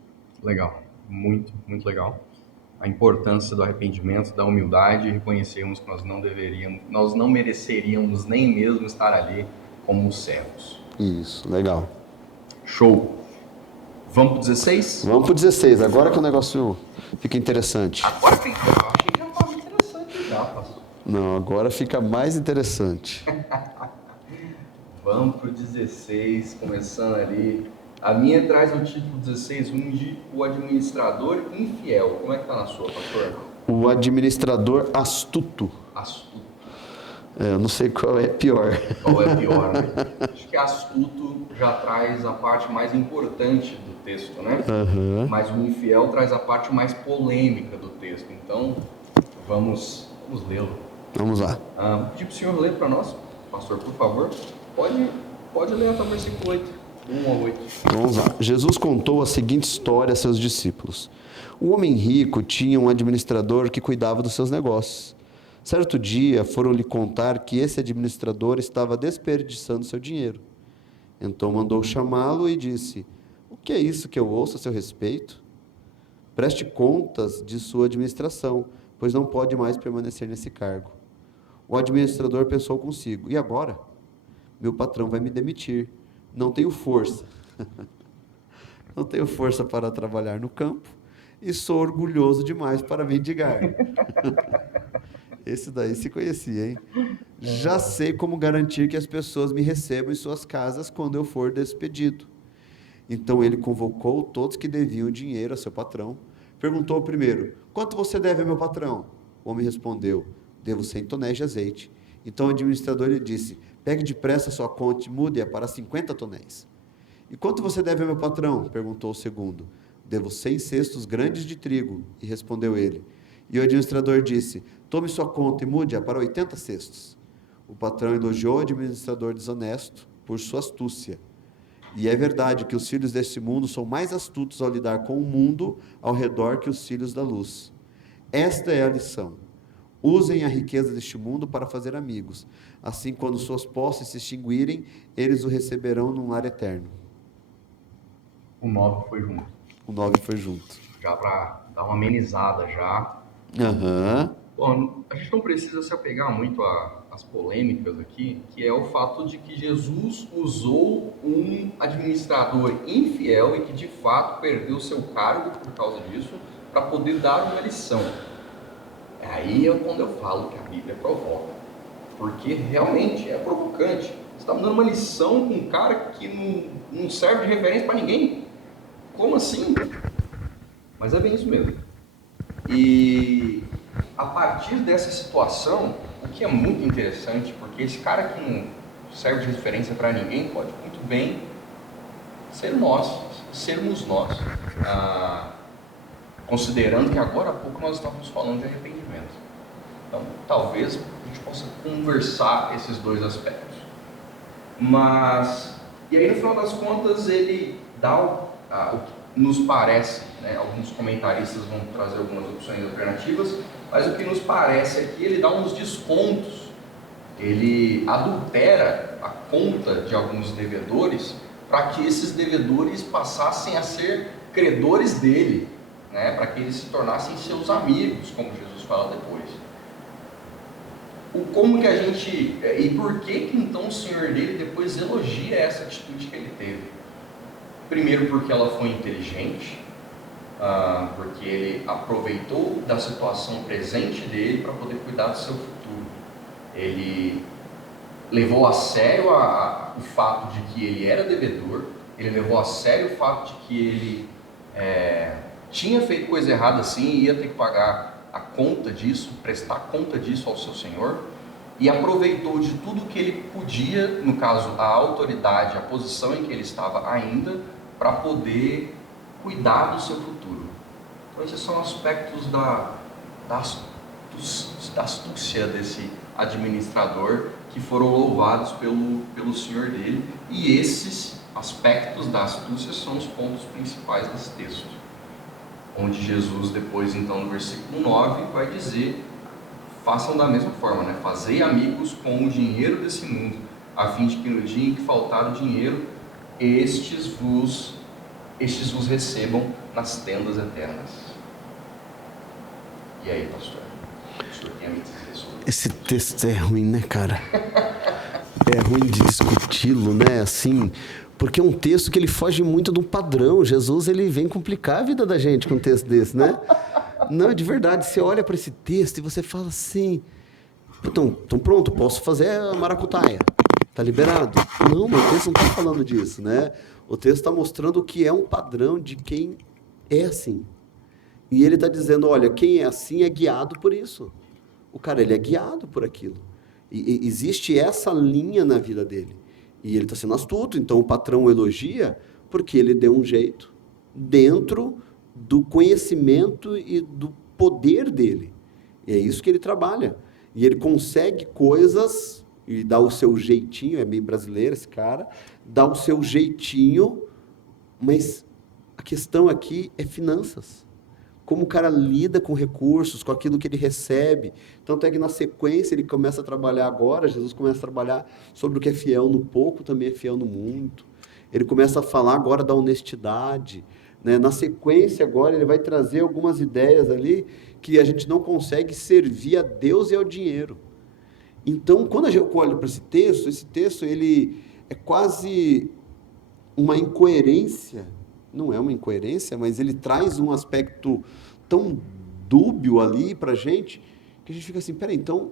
Legal. Muito, muito legal. a importância do arrependimento, da humildade e reconhecermos que nós não mereceríamos nem mesmo estar ali como servos. Isso, legal. Show. Vamos pro 16? Vamos pro 16, agora que o negócio fica interessante. Agora fica, eu achei que já estava interessante já, pastor. Não, agora fica mais interessante. Vamos pro 16, começando ali. A minha traz o título 16, de o administrador infiel. Como é que tá na sua, pastor? O administrador astuto. Astuto. Eu não sei qual é pior. Qual é pior, né? Acho que astuto já traz a parte mais importante do texto, né? Uhum. Mas o infiel traz a parte mais polêmica do texto. Então, vamos lê-lo. Vamos lá. Vou pedir para o senhor ler para nós, pastor, por favor. Pode ler até o versículo 8, 1 ao 8. Vamos lá. Jesus contou a seguinte história a seus discípulos. Um homem rico tinha um administrador que cuidava dos seus negócios. Certo dia, foram lhe contar que esse administrador estava desperdiçando seu dinheiro. Então mandou chamá-lo e disse: "O que é isso que eu ouço a seu respeito? Preste contas de sua administração, pois não pode mais permanecer nesse cargo." O administrador pensou consigo: "E agora? Meu patrão vai me demitir. Não tenho força. Não tenho força para trabalhar no campo e sou orgulhoso demais para mendigar." Esse daí se conhecia, hein? "Já sei como garantir que as pessoas me recebam em suas casas quando eu for despedido." Então ele convocou todos que deviam dinheiro a seu patrão. Perguntou ao primeiro: "Quanto você deve ao meu patrão?" O homem respondeu: "Devo 100 tonéis de azeite." Então o administrador lhe disse: "Pegue depressa sua conta e mude-a para 50 tonéis." "E quanto você deve ao meu patrão?" perguntou o segundo. "Devo 100 cestos grandes de trigo." E respondeu ele. E o administrador disse: "Tome sua conta e mude-a para 80 cestos." O patrão elogiou o administrador desonesto por sua astúcia. E é verdade que os filhos deste mundo são mais astutos ao lidar com o mundo ao redor que os filhos da luz. Esta é a lição. Usem a riqueza deste mundo para fazer amigos. Assim, quando suas posses se extinguirem, eles o receberão num lar eterno. O 9 foi junto. O 9 foi junto. Já para dar uma amenizada já. Aham. Bom, a gente não precisa se apegar muito às polêmicas aqui, que é o fato de que Jesus usou um administrador infiel e que de fato perdeu seu cargo por causa disso, para poder dar uma lição. Aí é quando eu falo que a Bíblia provoca, porque realmente é provocante. Você está dando uma lição com um cara que não serve de referência para ninguém. Como assim? Mas é bem isso mesmo. E a partir dessa situação, o que é muito interessante, porque esse cara que não serve de referência para ninguém pode muito bem sermos nós, considerando que agora há pouco nós estamos falando de arrependimento. Então, talvez a gente possa conversar esses dois aspectos. E aí no final das contas ele dá o que nos parece, né? Alguns comentaristas vão trazer algumas opções alternativas, mas o que nos parece aqui, ele dá uns descontos, ele adultera a conta de alguns devedores para que esses devedores passassem a ser credores dele, né? Para que eles se tornassem seus amigos, como Jesus fala depois. Como que a gente, e por que então o Senhor dele depois elogia essa atitude que ele teve? Primeiro porque ela foi inteligente, porque ele aproveitou da situação presente dele para poder cuidar do seu futuro. Ele levou a sério o fato de que ele era devedor, ele levou a sério o fato de que ele tinha feito coisa errada sim, e ia ter que pagar a conta disso, prestar conta disso ao seu Senhor, e aproveitou de tudo que ele podia, no caso a autoridade, a posição em que ele estava ainda, para poder cuidar do seu futuro. Então esses são aspectos da astúcia desse administrador que foram louvados pelo Senhor dele, e esses aspectos da astúcia são os pontos principais desse texto, onde Jesus depois então no versículo 9 vai dizer: façam da mesma forma, né? Fazei amigos com o dinheiro desse mundo, a fim de que no dia em que faltar o dinheiro, estes vos recebam nas tendas eternas. E aí, pastor? O senhor tem a me dizer sobre isso? Esse texto é ruim, né, cara? É ruim de discuti-lo, né? Assim, porque é um texto que ele foge muito do padrão. Jesus, ele vem complicar a vida da gente com um texto desse, né? Não, de verdade, você olha para esse texto e você fala assim, então pronto, posso fazer a maracutaia, tá liberado. Não, mas o texto não está falando disso, né? O texto está mostrando o que é um padrão de quem é assim. E ele está dizendo, olha, quem é assim é guiado por isso. O cara, ele é guiado por aquilo. E existe essa linha na vida dele. E ele está sendo astuto, então o patrão o elogia porque ele deu um jeito dentro do conhecimento e do poder dele. E é isso que ele trabalha. E ele consegue coisas e dá o seu jeitinho, é meio brasileiro esse cara, dá o seu jeitinho, mas a questão aqui é finanças. Como o cara lida com recursos, com aquilo que ele recebe. Tanto é que na sequência ele começa a trabalhar agora, Jesus começa a trabalhar sobre o que é fiel no pouco, também é fiel no muito. Ele começa a falar agora da honestidade, né? Na sequência agora ele vai trazer algumas ideias ali que a gente não consegue servir a Deus e ao dinheiro. Então, quando eu olho para esse texto ele é quase uma incoerência. Não é uma incoerência, mas ele traz um aspecto tão dúbio ali para a gente, que a gente fica assim, peraí, então,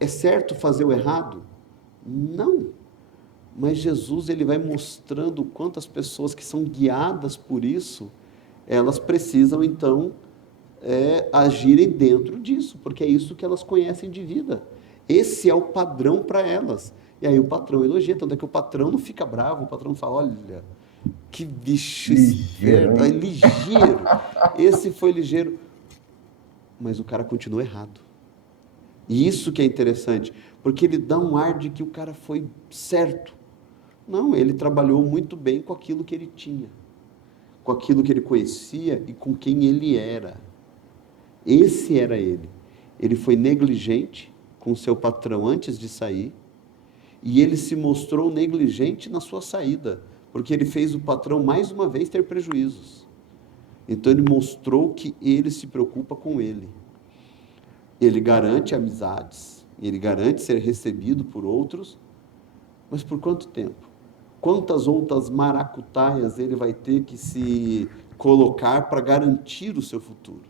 é certo fazer o errado? Não. Mas Jesus, ele vai mostrando quantas pessoas que são guiadas por isso, elas precisam, então, agirem dentro disso, porque é isso que elas conhecem de vida. Esse é o padrão para elas. E aí o patrão elogia, tanto é que o patrão não fica bravo, o patrão fala, olha, que bicho esperto, é ligeiro. Esse foi ligeiro. Mas o cara continua errado. E isso que é interessante, porque ele dá um ar de que o cara foi certo. Não, ele trabalhou muito bem com aquilo que ele tinha, com aquilo que ele conhecia e com quem ele era. Esse era ele. Ele foi negligente com seu patrão antes de sair, e ele se mostrou negligente na sua saída, porque ele fez o patrão mais uma vez ter prejuízos. Então ele mostrou que ele se preocupa com ele. Ele garante amizades, ele garante ser recebido por outros, mas por quanto tempo? Quantas outras maracutaias ele vai ter que se colocar para garantir o seu futuro?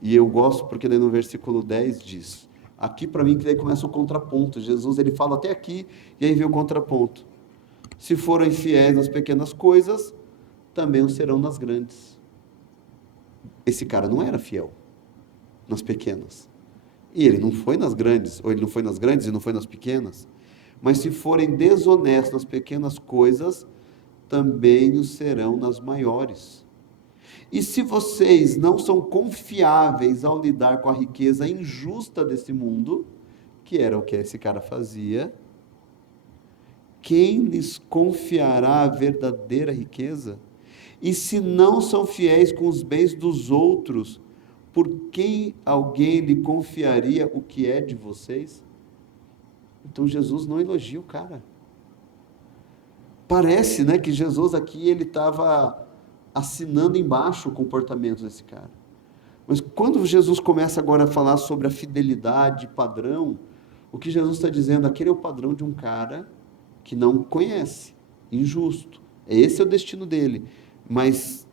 E eu gosto porque daí no versículo 10 diz, aqui para mim que daí começa o contraponto, Jesus ele fala até aqui e aí vem o contraponto. Se forem fiéis nas pequenas coisas, também o serão nas grandes. Esse cara não era fiel nas pequenas. E ele não foi nas grandes, ou ele não foi nas grandes e não foi nas pequenas. Mas se forem desonestos nas pequenas coisas, também o serão nas maiores. E se vocês não são confiáveis ao lidar com a riqueza injusta desse mundo, que era o que esse cara fazia, quem lhes confiará a verdadeira riqueza? E se não são fiéis com os bens dos outros, por quem alguém lhe confiaria o que é de vocês? Então Jesus não elogia o cara. Parece, né, que Jesus aqui ele estava assinando embaixo o comportamento desse cara. Mas quando Jesus começa agora a falar sobre a fidelidade, padrão, o que Jesus está dizendo, aquele é o padrão de um cara que não conhece, injusto. Esse é o destino dele. Mas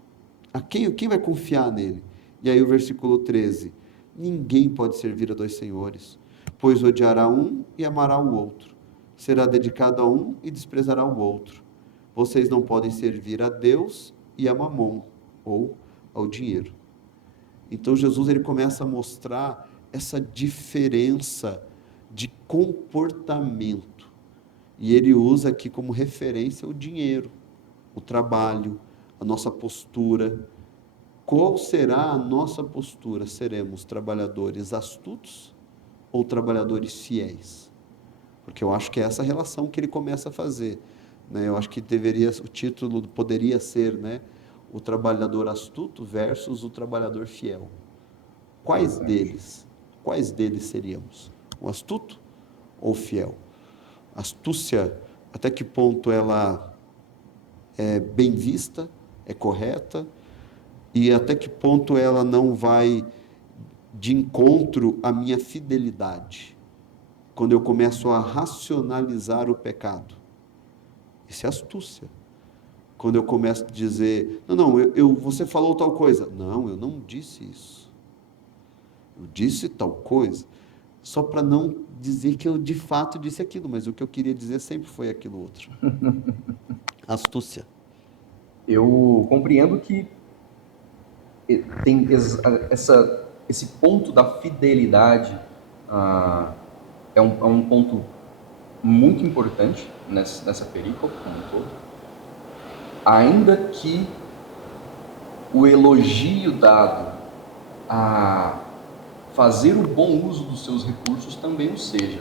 quem vai confiar nele? E aí o versículo 13, ninguém pode servir a dois senhores, pois odiará um e amará o outro, será dedicado a um e desprezará o outro. Vocês não podem servir a Deus e a Mamon, ou ao dinheiro. Então Jesus ele começa a mostrar essa diferença de comportamento. E ele usa aqui como referência o dinheiro, o trabalho, a nossa postura. Qual será a nossa postura? Seremos trabalhadores astutos ou trabalhadores fiéis? Porque eu acho que é essa relação que ele começa a fazer. Né? Eu acho que o título poderia ser, né, o trabalhador astuto versus o trabalhador fiel. Quais deles seríamos? O astuto ou o fiel? Astúcia, até que ponto ela é bem vista, é correta, e até que ponto ela não vai de encontro à minha fidelidade. Quando eu começo a racionalizar o pecado. Isso é astúcia. Quando eu começo a dizer, não, você falou tal coisa. Não, eu não disse isso. Eu disse tal coisa, só para não dizer que eu de fato disse aquilo, mas o que eu queria dizer sempre foi aquilo outro. Astúcia. Eu compreendo que tem esse ponto da fidelidade, é um ponto muito importante nessa perícope como um todo, ainda que o elogio dado a fazer o bom uso dos seus recursos também o seja.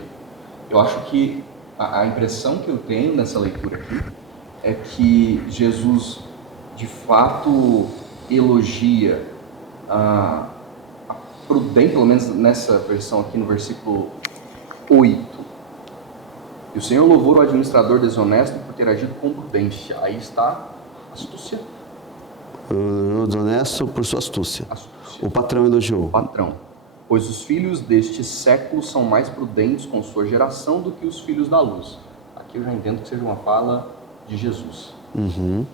Eu acho que a impressão que eu tenho nessa leitura aqui é que Jesus de fato elogia a prudência, pelo menos nessa versão aqui no versículo 8. E o Senhor louvou o administrador desonesto por ter agido com prudência. Aí está a astúcia. O desonesto por sua astúcia. Astúcia. O patrão elogiou. O patrão. Pois os filhos deste século são mais prudentes com sua geração do que os filhos da luz. Aqui eu já entendo que seja uma fala de Jesus. Uhum.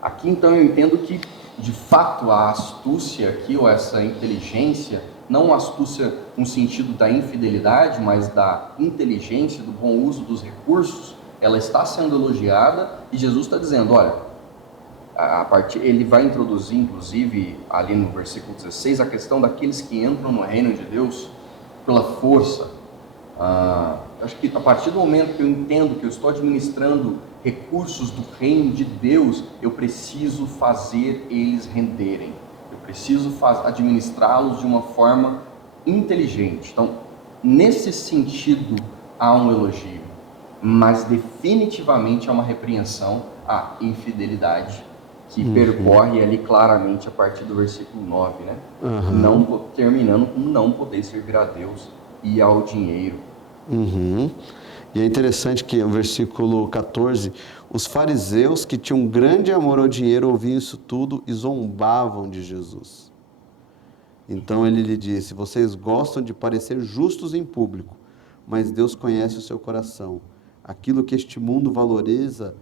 Aqui então eu entendo que, de fato, a astúcia aqui, ou essa inteligência, não a astúcia no sentido da infidelidade, mas da inteligência, do bom uso dos recursos, ela está sendo elogiada e Jesus está dizendo, olha, ele vai introduzir, inclusive, ali no versículo 16, a questão daqueles que entram no reino de Deus pela força. Acho que a partir do momento que eu entendo que eu estou administrando recursos do reino de Deus, eu preciso fazer eles renderem. Eu preciso administrá-los de uma forma inteligente. Então, nesse sentido, há um elogio, mas definitivamente há uma repreensão à infidelidade, que percorre ali claramente a partir do versículo 9, né? Terminando com não poder servir a Deus e ao dinheiro. E é interessante que no versículo 14, os fariseus que tinham grande amor ao dinheiro ouviam isso tudo e zombavam de Jesus. Então ele lhe disse, vocês gostam de parecer justos em público, mas Deus conhece o seu coração. Aquilo que este mundo valoriza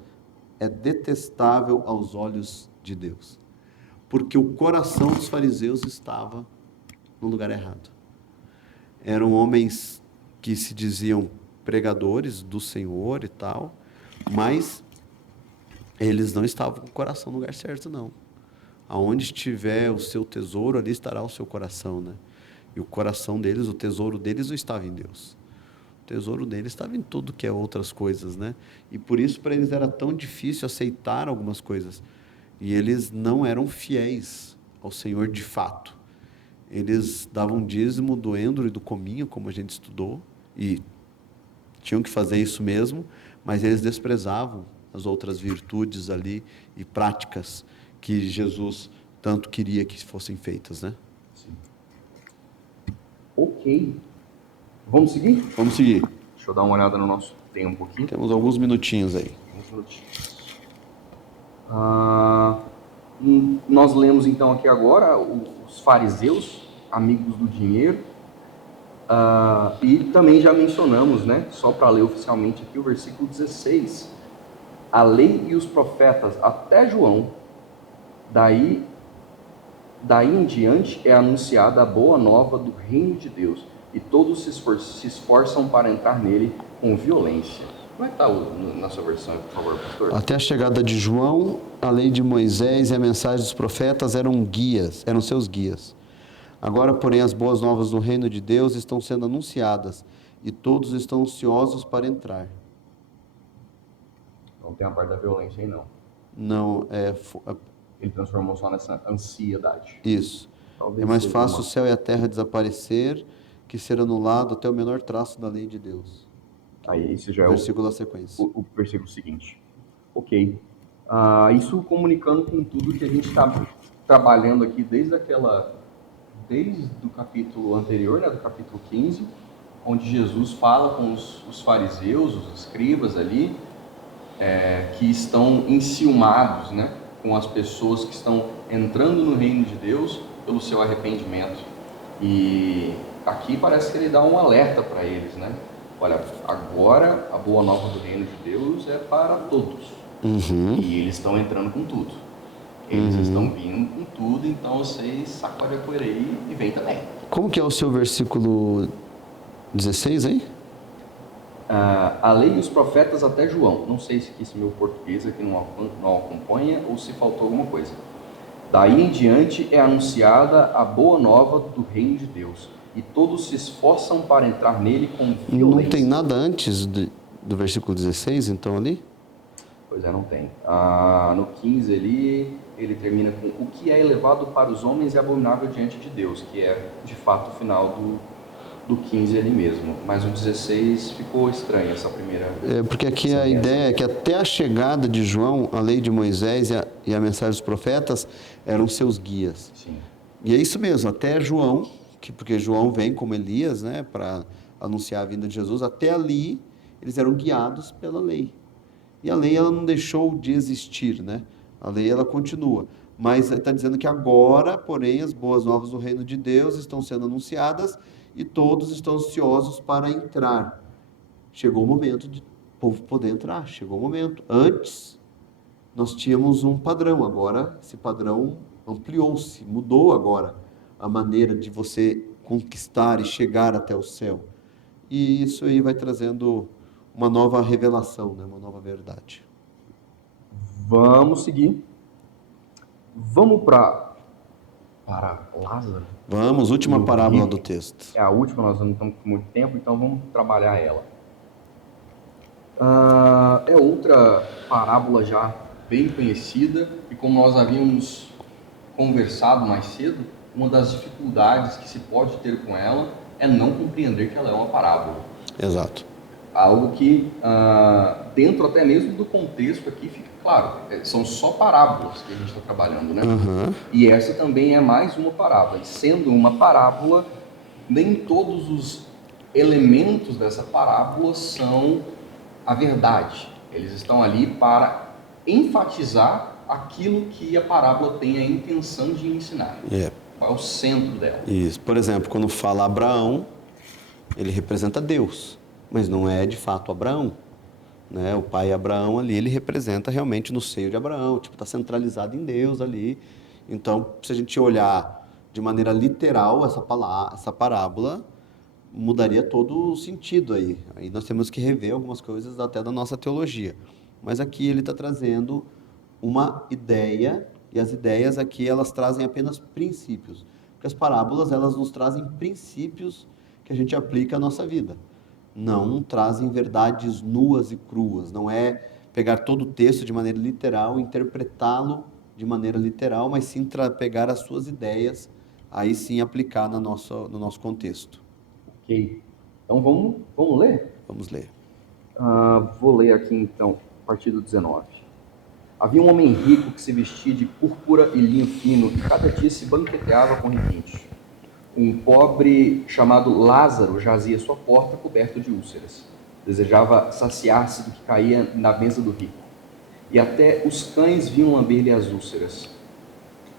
é detestável aos olhos de Deus. Porque o coração dos fariseus estava no lugar errado. Eram homens que se diziam pregadores do Senhor e tal, mas eles não estavam com o coração no lugar certo, não. Aonde estiver o seu tesouro, ali estará o seu coração, né? E o coração deles, o tesouro deles não estava em Deus. O tesouro deles estava em tudo que é outras coisas, né? E por isso para eles era tão difícil aceitar algumas coisas. E eles não eram fiéis ao Senhor de fato. Eles davam dízimo do endro e do cominho, como a gente estudou, e tinham que fazer isso mesmo, mas eles desprezavam as outras virtudes ali e práticas que Jesus tanto queria que fossem feitas, né? Sim. Ok. Vamos seguir? Vamos seguir. Deixa eu dar uma olhada no nosso tempo aqui. Temos alguns minutinhos aí. Nós lemos então aqui agora os fariseus, amigos do dinheiro, e também já mencionamos, né, só para ler oficialmente aqui o versículo 16, a lei e os profetas até João, daí em diante é anunciada a boa nova do reino de Deus, e todos se esforçam para entrar nele com violência. Como é que está na sua versão, por favor, pastor? Até a chegada de João, a lei de Moisés e a mensagem dos profetas eram seus guias. Agora, porém, as boas novas do reino de Deus estão sendo anunciadas e todos estão ansiosos para entrar. Não tem a parte da violência aí, não. Não, Ele transformou só nessa ansiedade. Isso. Talvez é mais fácil o céu e a terra desaparecer que ser anulado até o menor traço da lei de Deus. Aí esse já é versículo da sequência. O versículo seguinte. Ok. Isso comunicando com tudo que a gente está trabalhando aqui desde o capítulo anterior, né, do capítulo 15, onde Jesus fala com os fariseus, os escribas ali, que estão enciumados, né, com as pessoas que estão entrando no reino de Deus pelo seu arrependimento. E aqui parece que ele dá um alerta para eles, né? Olha, agora a boa nova do reino de Deus é para todos. E eles estão entrando com tudo. Eles estão vindo com tudo, então vocês sacodem a poeira aí e vem também. Como que é o seu versículo 16 aí? A lei e os profetas até João. Não sei se esse meu português aqui não acompanha ou se faltou alguma coisa. Daí em diante é anunciada a boa nova do reino de Deus, e todos se esforçam para entrar nele com violência. Não tem nada antes do versículo 16, então, ali? Pois é, não tem. No 15 ali, ele termina com o que é elevado para os homens é abominável diante de Deus, que é de fato o final do 15 ali mesmo. Mas o 16 ficou estranho, essa primeira... Porque aqui a ideia é que até a chegada de João, a lei de Moisés e a mensagem dos profetas eram seus guias. Sim. E é isso mesmo, até João, porque João vem como Elias, né, para anunciar a vinda de Jesus, até ali eles eram guiados pela lei. E a lei ela não deixou de existir, né? A lei ela continua. Mas está dizendo que agora, porém, as boas novas do reino de Deus estão sendo anunciadas e todos estão ansiosos para entrar. Chegou o momento de o povo poder entrar, chegou o momento. Antes, nós tínhamos um padrão, agora esse padrão ampliou-se, mudou agora a maneira de você conquistar e chegar até o céu. E isso aí vai trazendo uma nova revelação, né? Uma nova verdade. Vamos seguir. Vamos para Lázaro. Vamos, última parábola do texto. É a última, nós não estamos com muito tempo, então vamos trabalhar ela. É outra parábola já bem conhecida, e como nós havíamos conversado mais cedo, uma das dificuldades que se pode ter com ela é não compreender que ela é uma parábola. Exato. Algo que, dentro até mesmo do contexto aqui, fica claro, são só parábolas que a gente está trabalhando, né? E essa também é mais uma parábola. E sendo uma parábola, nem todos os elementos dessa parábola são a verdade. Eles estão ali para enfatizar aquilo que a parábola tem a intenção de ensinar. Qual é o centro dela? Isso. Por exemplo, quando fala Abraão, ele representa Deus, mas não é de fato Abraão, né? O pai Abraão ali, ele representa realmente no seio de Abraão, tipo, está centralizado em Deus ali. Então, se a gente olhar de maneira literal essa parábola, mudaria todo o sentido aí. Aí nós temos que rever algumas coisas até da nossa teologia. Mas aqui ele está trazendo uma ideia, e as ideias aqui elas trazem apenas princípios. Porque as parábolas elas nos trazem princípios que a gente aplica à nossa vida. Não trazem verdades nuas e cruas. Não é pegar todo o texto de maneira literal, interpretá-lo de maneira literal, mas sim pegar as suas ideias, aí sim aplicar no nosso contexto. Ok. Então vamos ler? Vamos ler. Vou ler aqui então, a partir do 19. Havia um homem rico que se vestia de púrpura e linho fino e cada dia se banqueteava com requintes. Um pobre chamado Lázaro jazia à sua porta coberto de úlceras. Desejava saciar-se do que caía na mesa do rico. E até os cães vinham lamber-lhe as úlceras.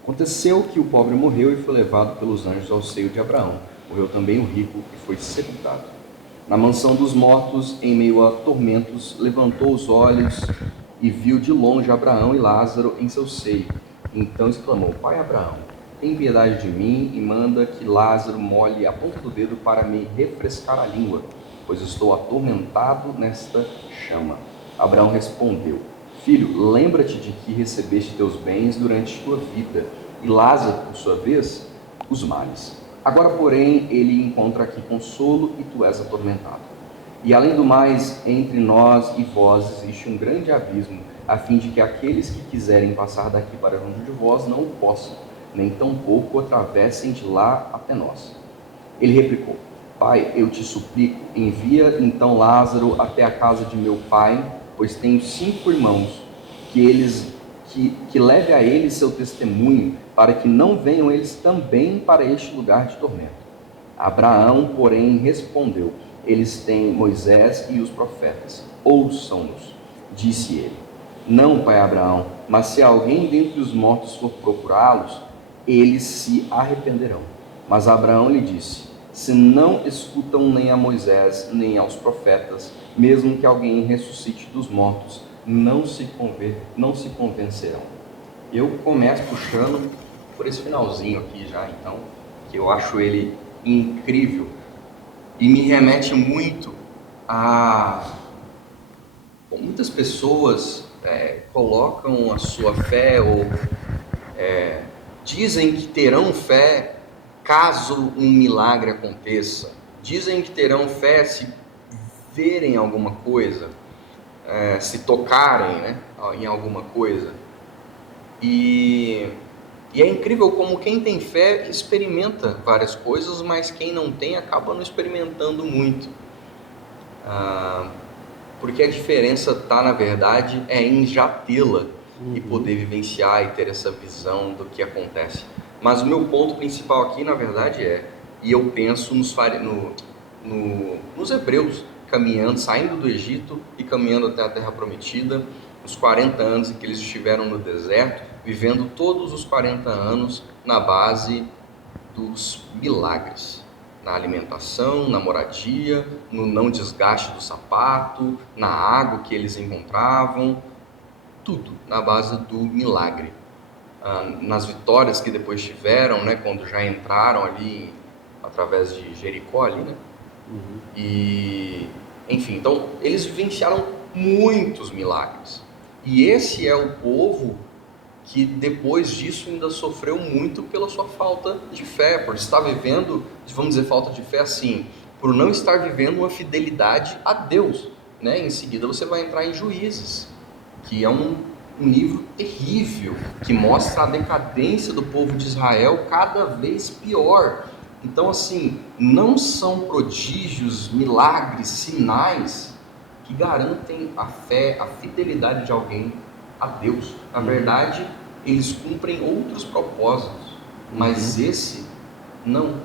Aconteceu que o pobre morreu e foi levado pelos anjos ao seio de Abraão. Morreu também o rico e foi sepultado. Na mansão dos mortos, em meio a tormentos, levantou os olhos e viu de longe Abraão e Lázaro em seu seio. Então exclamou: Pai Abraão, tem piedade de mim e manda que Lázaro molhe a ponta do dedo para me refrescar a língua, pois estou atormentado nesta chama. Abraão respondeu: Filho, lembra-te de que recebeste teus bens durante tua vida, e Lázaro, por sua vez, os males. Agora, porém, ele encontra aqui consolo e tu és atormentado. E além do mais, entre nós e vós existe um grande abismo, a fim de que aqueles que quiserem passar daqui para junto de vós não o possam, nem tampouco atravessem de lá até nós. Ele replicou: Pai, eu te suplico, envia então Lázaro até a casa de meu pai, pois tenho 5 irmãos, que leve a eles seu testemunho, para que não venham eles também para este lugar de tormento. Abraão, porém, respondeu: Eles têm Moisés e os profetas, ouçam-nos. Disse ele: Não, pai Abraão, mas se alguém dentre os mortos for procurá-los, eles se arrependerão. Mas Abraão lhe disse: se não escutam nem a Moisés, nem aos profetas, mesmo que alguém ressuscite dos mortos, não se convencerão. Eu começo puxando por esse finalzinho aqui já, então, que eu acho ele incrível e me remete muito a... Bom, muitas pessoas colocam a sua fé ou dizem que terão fé caso um milagre aconteça. Dizem que terão fé se verem alguma coisa, se tocarem, né, em alguma coisa. E é incrível como quem tem fé experimenta várias coisas, mas quem não tem acaba não experimentando muito. Porque a diferença está, na verdade, em já tê-la e poder vivenciar e ter essa visão do que acontece. Mas o meu ponto principal aqui, na verdade, e eu penso nos hebreus, caminhando, saindo do Egito e caminhando até a Terra Prometida, os 40 anos em que eles estiveram no deserto, vivendo todos os 40 anos na base dos milagres, na alimentação, na moradia, no não desgaste do sapato, na água que eles encontravam, tudo na base do milagre. Nas vitórias que depois tiveram, né, quando já entraram ali através de Jericó ali, né? E enfim, então eles vivenciaram muitos milagres. E esse é o povo que depois disso ainda sofreu muito pela sua falta de fé, por estar vivendo, vamos dizer, falta de fé assim, por não estar vivendo uma fidelidade a Deus, né? Em seguida você vai entrar em Juízes, que é um livro terrível, que mostra a decadência do povo de Israel cada vez pior. Então, assim, não são prodígios, milagres, sinais que garantem a fé, a fidelidade de alguém a Deus. Na verdade, eles cumprem outros propósitos, mas esse não.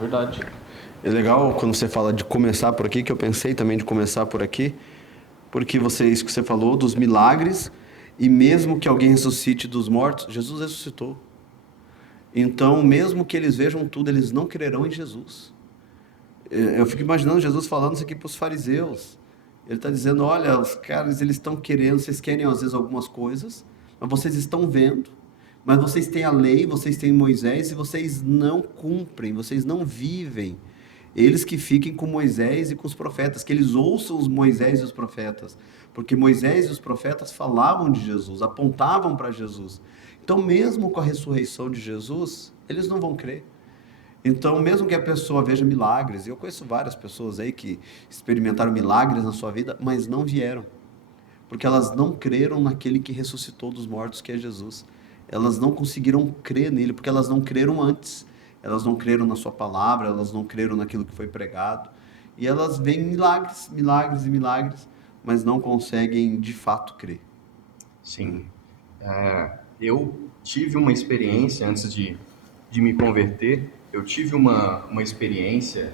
Verdade. É legal quando você fala de começar por aqui, que eu pensei também de começar por aqui, porque isso que você falou dos milagres, e mesmo que alguém ressuscite dos mortos, Jesus ressuscitou. Então, mesmo que eles vejam tudo, eles não crerão em Jesus. Eu fico imaginando Jesus falando isso aqui para os fariseus. Ele está dizendo, olha, os caras, eles estão querendo, vocês querem às vezes algumas coisas, mas vocês estão vendo, mas vocês têm a lei, vocês têm Moisés, e vocês não cumprem, vocês não vivem. Eles que fiquem com Moisés e com os profetas, que eles ouçam os Moisés e os profetas, porque Moisés e os profetas falavam de Jesus, apontavam para Jesus. Então, mesmo com a ressurreição de Jesus, eles não vão crer. Então, mesmo que a pessoa veja milagres, eu conheço várias pessoas aí que experimentaram milagres na sua vida, mas não vieram, porque elas não creram naquele que ressuscitou dos mortos, que é Jesus. Elas não conseguiram crer nele, porque elas não creram antes. Elas não creram na sua palavra, elas não creram naquilo que foi pregado. E elas veem milagres, milagres e milagres, mas não conseguem de fato crer. Sim. Eu tive uma experiência antes de me converter, eu tive uma experiência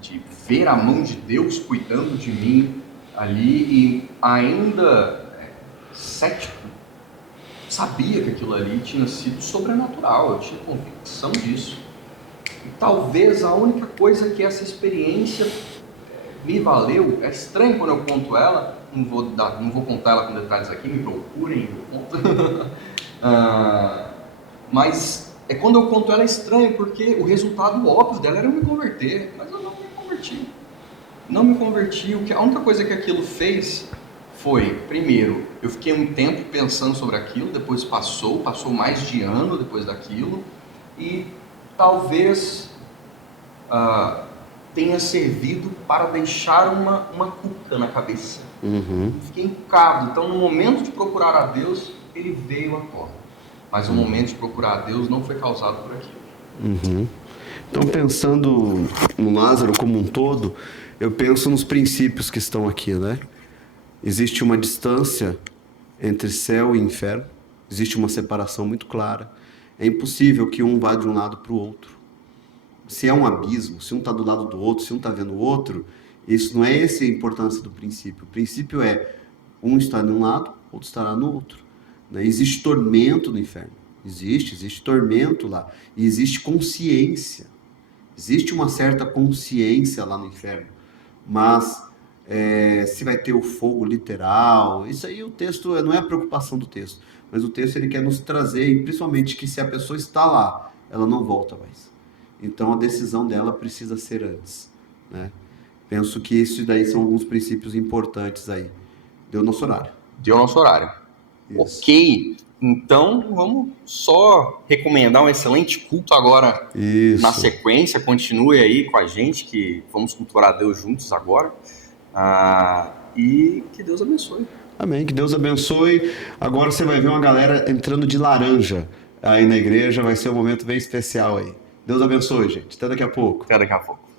de ver a mão de Deus cuidando de mim ali e ainda cético, sabia que aquilo ali tinha sido sobrenatural, eu tinha convicção disso. E talvez a única coisa que essa experiência me valeu, é estranho quando eu conto ela, não vou contar ela com detalhes aqui, me procurem, eu conto. Mas quando eu conto ela é estranho, porque o resultado óbvio dela era eu me converter, mas eu não me converti. Não me converti, a única coisa que aquilo fez foi, primeiro, eu fiquei um tempo pensando sobre aquilo, depois passou mais de ano depois daquilo, e talvez tenha servido para deixar uma cuca na cabeça. Fiquei encucado. Então, no momento de procurar a Deus, ele veio à tona. Mas o momento de procurar a Deus não foi causado por aquilo. Então, pensando no Lázaro como um todo, eu penso nos princípios que estão aqui, né? Existe uma distância entre céu e inferno, existe uma separação muito clara. É impossível que um vá de um lado para o outro. Se é um abismo, se um está do lado do outro, se um está vendo o outro, isso não é essa a importância do princípio. O princípio é um está de um lado, outro estará no outro. Né? Existe tormento no inferno. Existe tormento lá. E existe consciência. Existe uma certa consciência lá no inferno. Mas se vai ter o fogo literal, isso aí o texto não é a preocupação do texto. Mas o texto ele quer nos trazer, e principalmente que se a pessoa está lá, ela não volta mais. Então a decisão dela precisa ser antes, né? Penso que isso daí são alguns princípios importantes aí. Deu nosso horário. Deu nosso horário. Isso. Ok. Então, vamos só recomendar um excelente culto agora. Isso. Na sequência. Continue aí com a gente, que vamos cultuar a Deus juntos agora. E que Deus abençoe. Amém, que Deus abençoe. Agora você vai ver uma galera entrando de laranja aí na igreja, vai ser um momento bem especial aí. Deus abençoe, gente. Até daqui a pouco. Até daqui a pouco.